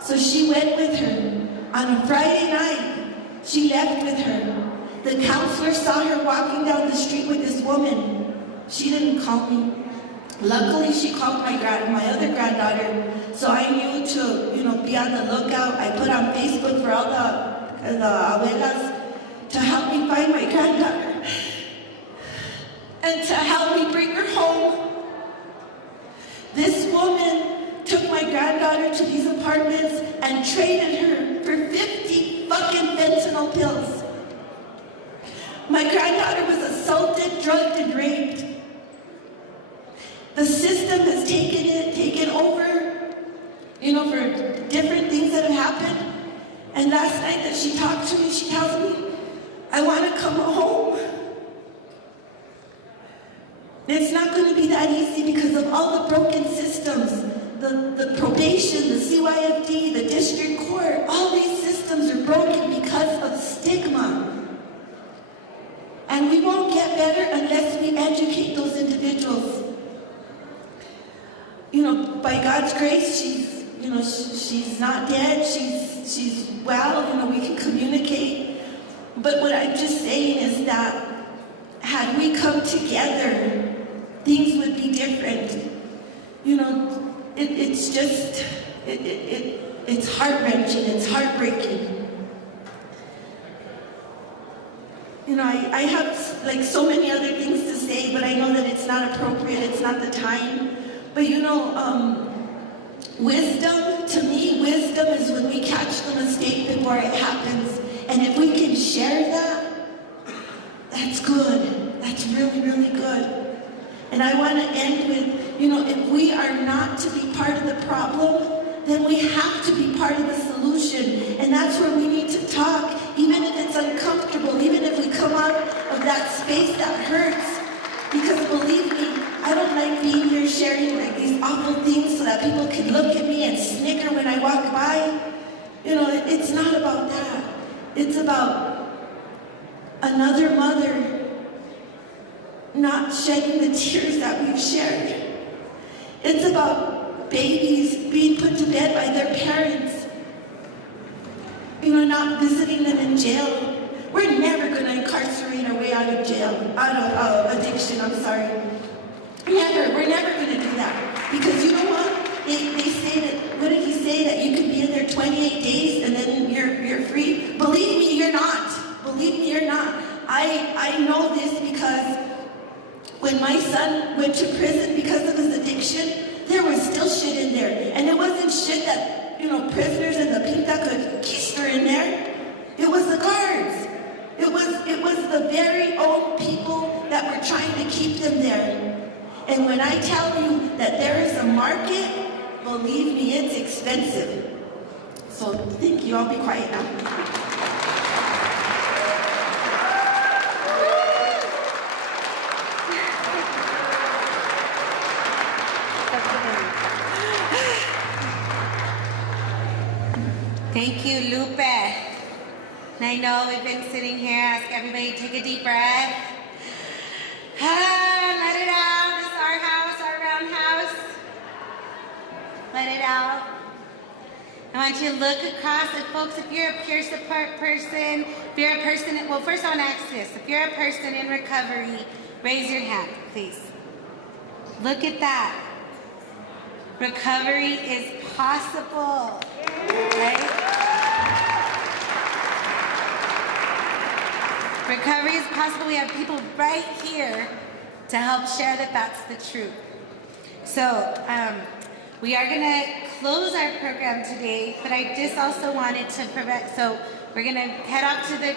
So she went with her. On a Friday night, she left with her. The counselor saw her walking down the street with this woman. She didn't call me. Luckily, she called my other granddaughter, so I knew to, be on the lookout. I put on Facebook for all the abuelas to help me find my granddaughter and to help me bring her home. This woman took my granddaughter to these apartments and traded her for 50 fucking fentanyl pills. My granddaughter was assaulted, drugged, and raped. The system has taken over, for different things that have happened. And last night that she talked to me, she tells me, I want to come home. It's not going to be that easy because of all the broken systems, the probation, the CYFD, the district court. All these systems are broken because of stigma. And we won't get better unless we educate those individuals. By God's grace, she's not dead. She's well. We can communicate. But what I'm just saying is that had we come together, things would be different. It's just, it's heart-wrenching, it's heartbreaking. I have so many other things to say, but I know that it's not appropriate, it's not the time. But wisdom, to me, wisdom is when we catch the mistake before it happens. And if we can share that, that's good. That's really, really good. And I want to end with, if we are not to be part of the problem, then we have to be part of the solution. And that's where we need to talk, even if it's uncomfortable, even if we come out of that space that hurts. Because believe me, I don't like being here sharing these awful things so that people can look at me and snicker when I walk by. It's not about that. It's about another mother not shedding the tears that we've shared. It's about babies being put to bed by their parents. Not visiting them in jail. We're never going to incarcerate our way out of jail, out of addiction, I'm sorry. Never, we're never going to do that. Because you know what? They say that, what did he say? That you can be in there 28 days and then you're free? Believe me, you're not. Believe me, you're not. I know this because when my son went to prison because of his addiction, there was still shit in there. And it wasn't shit that, prisoners in the pinta could keister in there. It was the guards. It was the very own people that were trying to keep them there. And when I tell you that there is a market, believe me, it's expensive. So thank you. I'll be quiet now. Thank you, Lupe. And I know we've been sitting here, ask everybody to take a deep breath. Let it out. This is our house, our roundhouse. Let it out. I want you to look across at folks. If you're a peer support person, if you're a person, well, first I want to ask this. If you're a person in recovery, raise your hand, please. Look at that. Recovery is possible, right? Recovery is possible. We have people right here to help share that that's the truth. So we are going to close our program today, but I just also wanted to prevent, so we're going to head off to the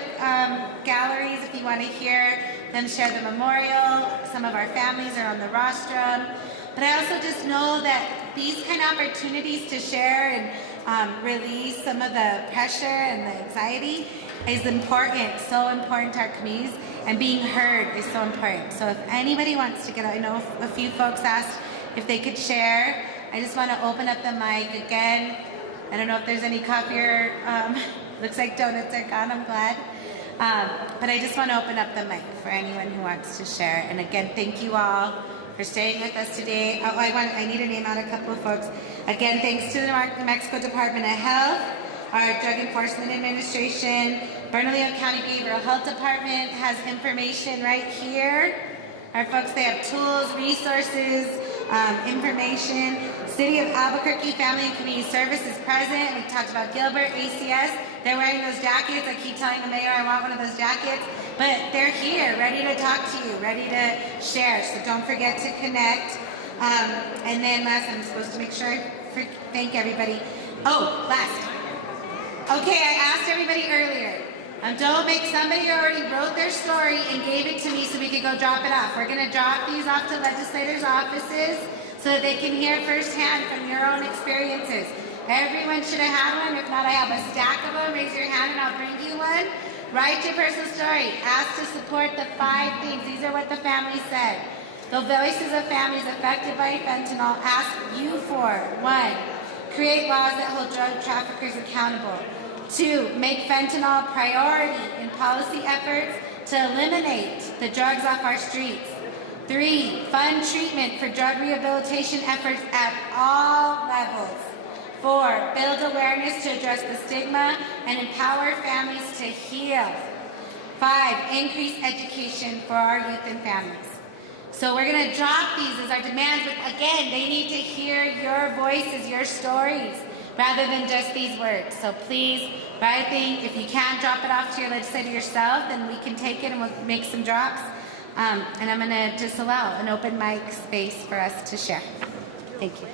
galleries if you want to hear them share the memorial. Some of our families are on the rostrum. But I also just know that these kind of opportunities to share and release some of the pressure and the anxiety is important, so important to our communities, and being heard is so important. So if anybody wants to get out, I know a few folks asked if they could share. I just want to open up the mic again. I don't know if there's any coffee or, looks like donuts are gone, I'm glad. But I just want to open up the mic for anyone who wants to share. And again, thank you all for staying with us today. I need to name out a couple of folks. Again, thanks to the Mexico Department of Health, our Drug Enforcement Administration, Bernalillo County Behavioral Health Department has information right here. Our folks, they have tools, resources, information. City of Albuquerque Family and Community Service is present. We talked about Gilbert, ACS. They're wearing those jackets. I keep telling the mayor I want one of those jackets. But they're here, ready to talk to you, ready to share. So don't forget to connect. And then last, I'm supposed to make sure I thank everybody. Oh, last. Okay, I asked everybody earlier, Don't make somebody who already wrote their story and gave it to me so we could go drop it off. We're going to drop these off to legislators' offices so that they can hear firsthand from your own experiences. Everyone should have had one. If not, I have a stack of them. Raise your hand and I'll bring you one. Write your personal story. Ask to support the 5 things. These are what the family said. The voices of families affected by fentanyl ask you for 1. Create laws that hold drug traffickers accountable. 2. Make fentanyl a priority in policy efforts to eliminate the drugs off our streets. 3. Fund treatment for drug rehabilitation efforts at all levels. 4. Build awareness to address the stigma and empower families to heal. 5. Increase education for our youth and families. So we're going to drop these as our demands, but again, they need to hear your voices, your stories, rather than just these words. So please, write a thing. If you can't drop it off to your legislator yourself, then we can take it and we'll make some drops. And I'm going to just allow an open mic space for us to share. Thank you.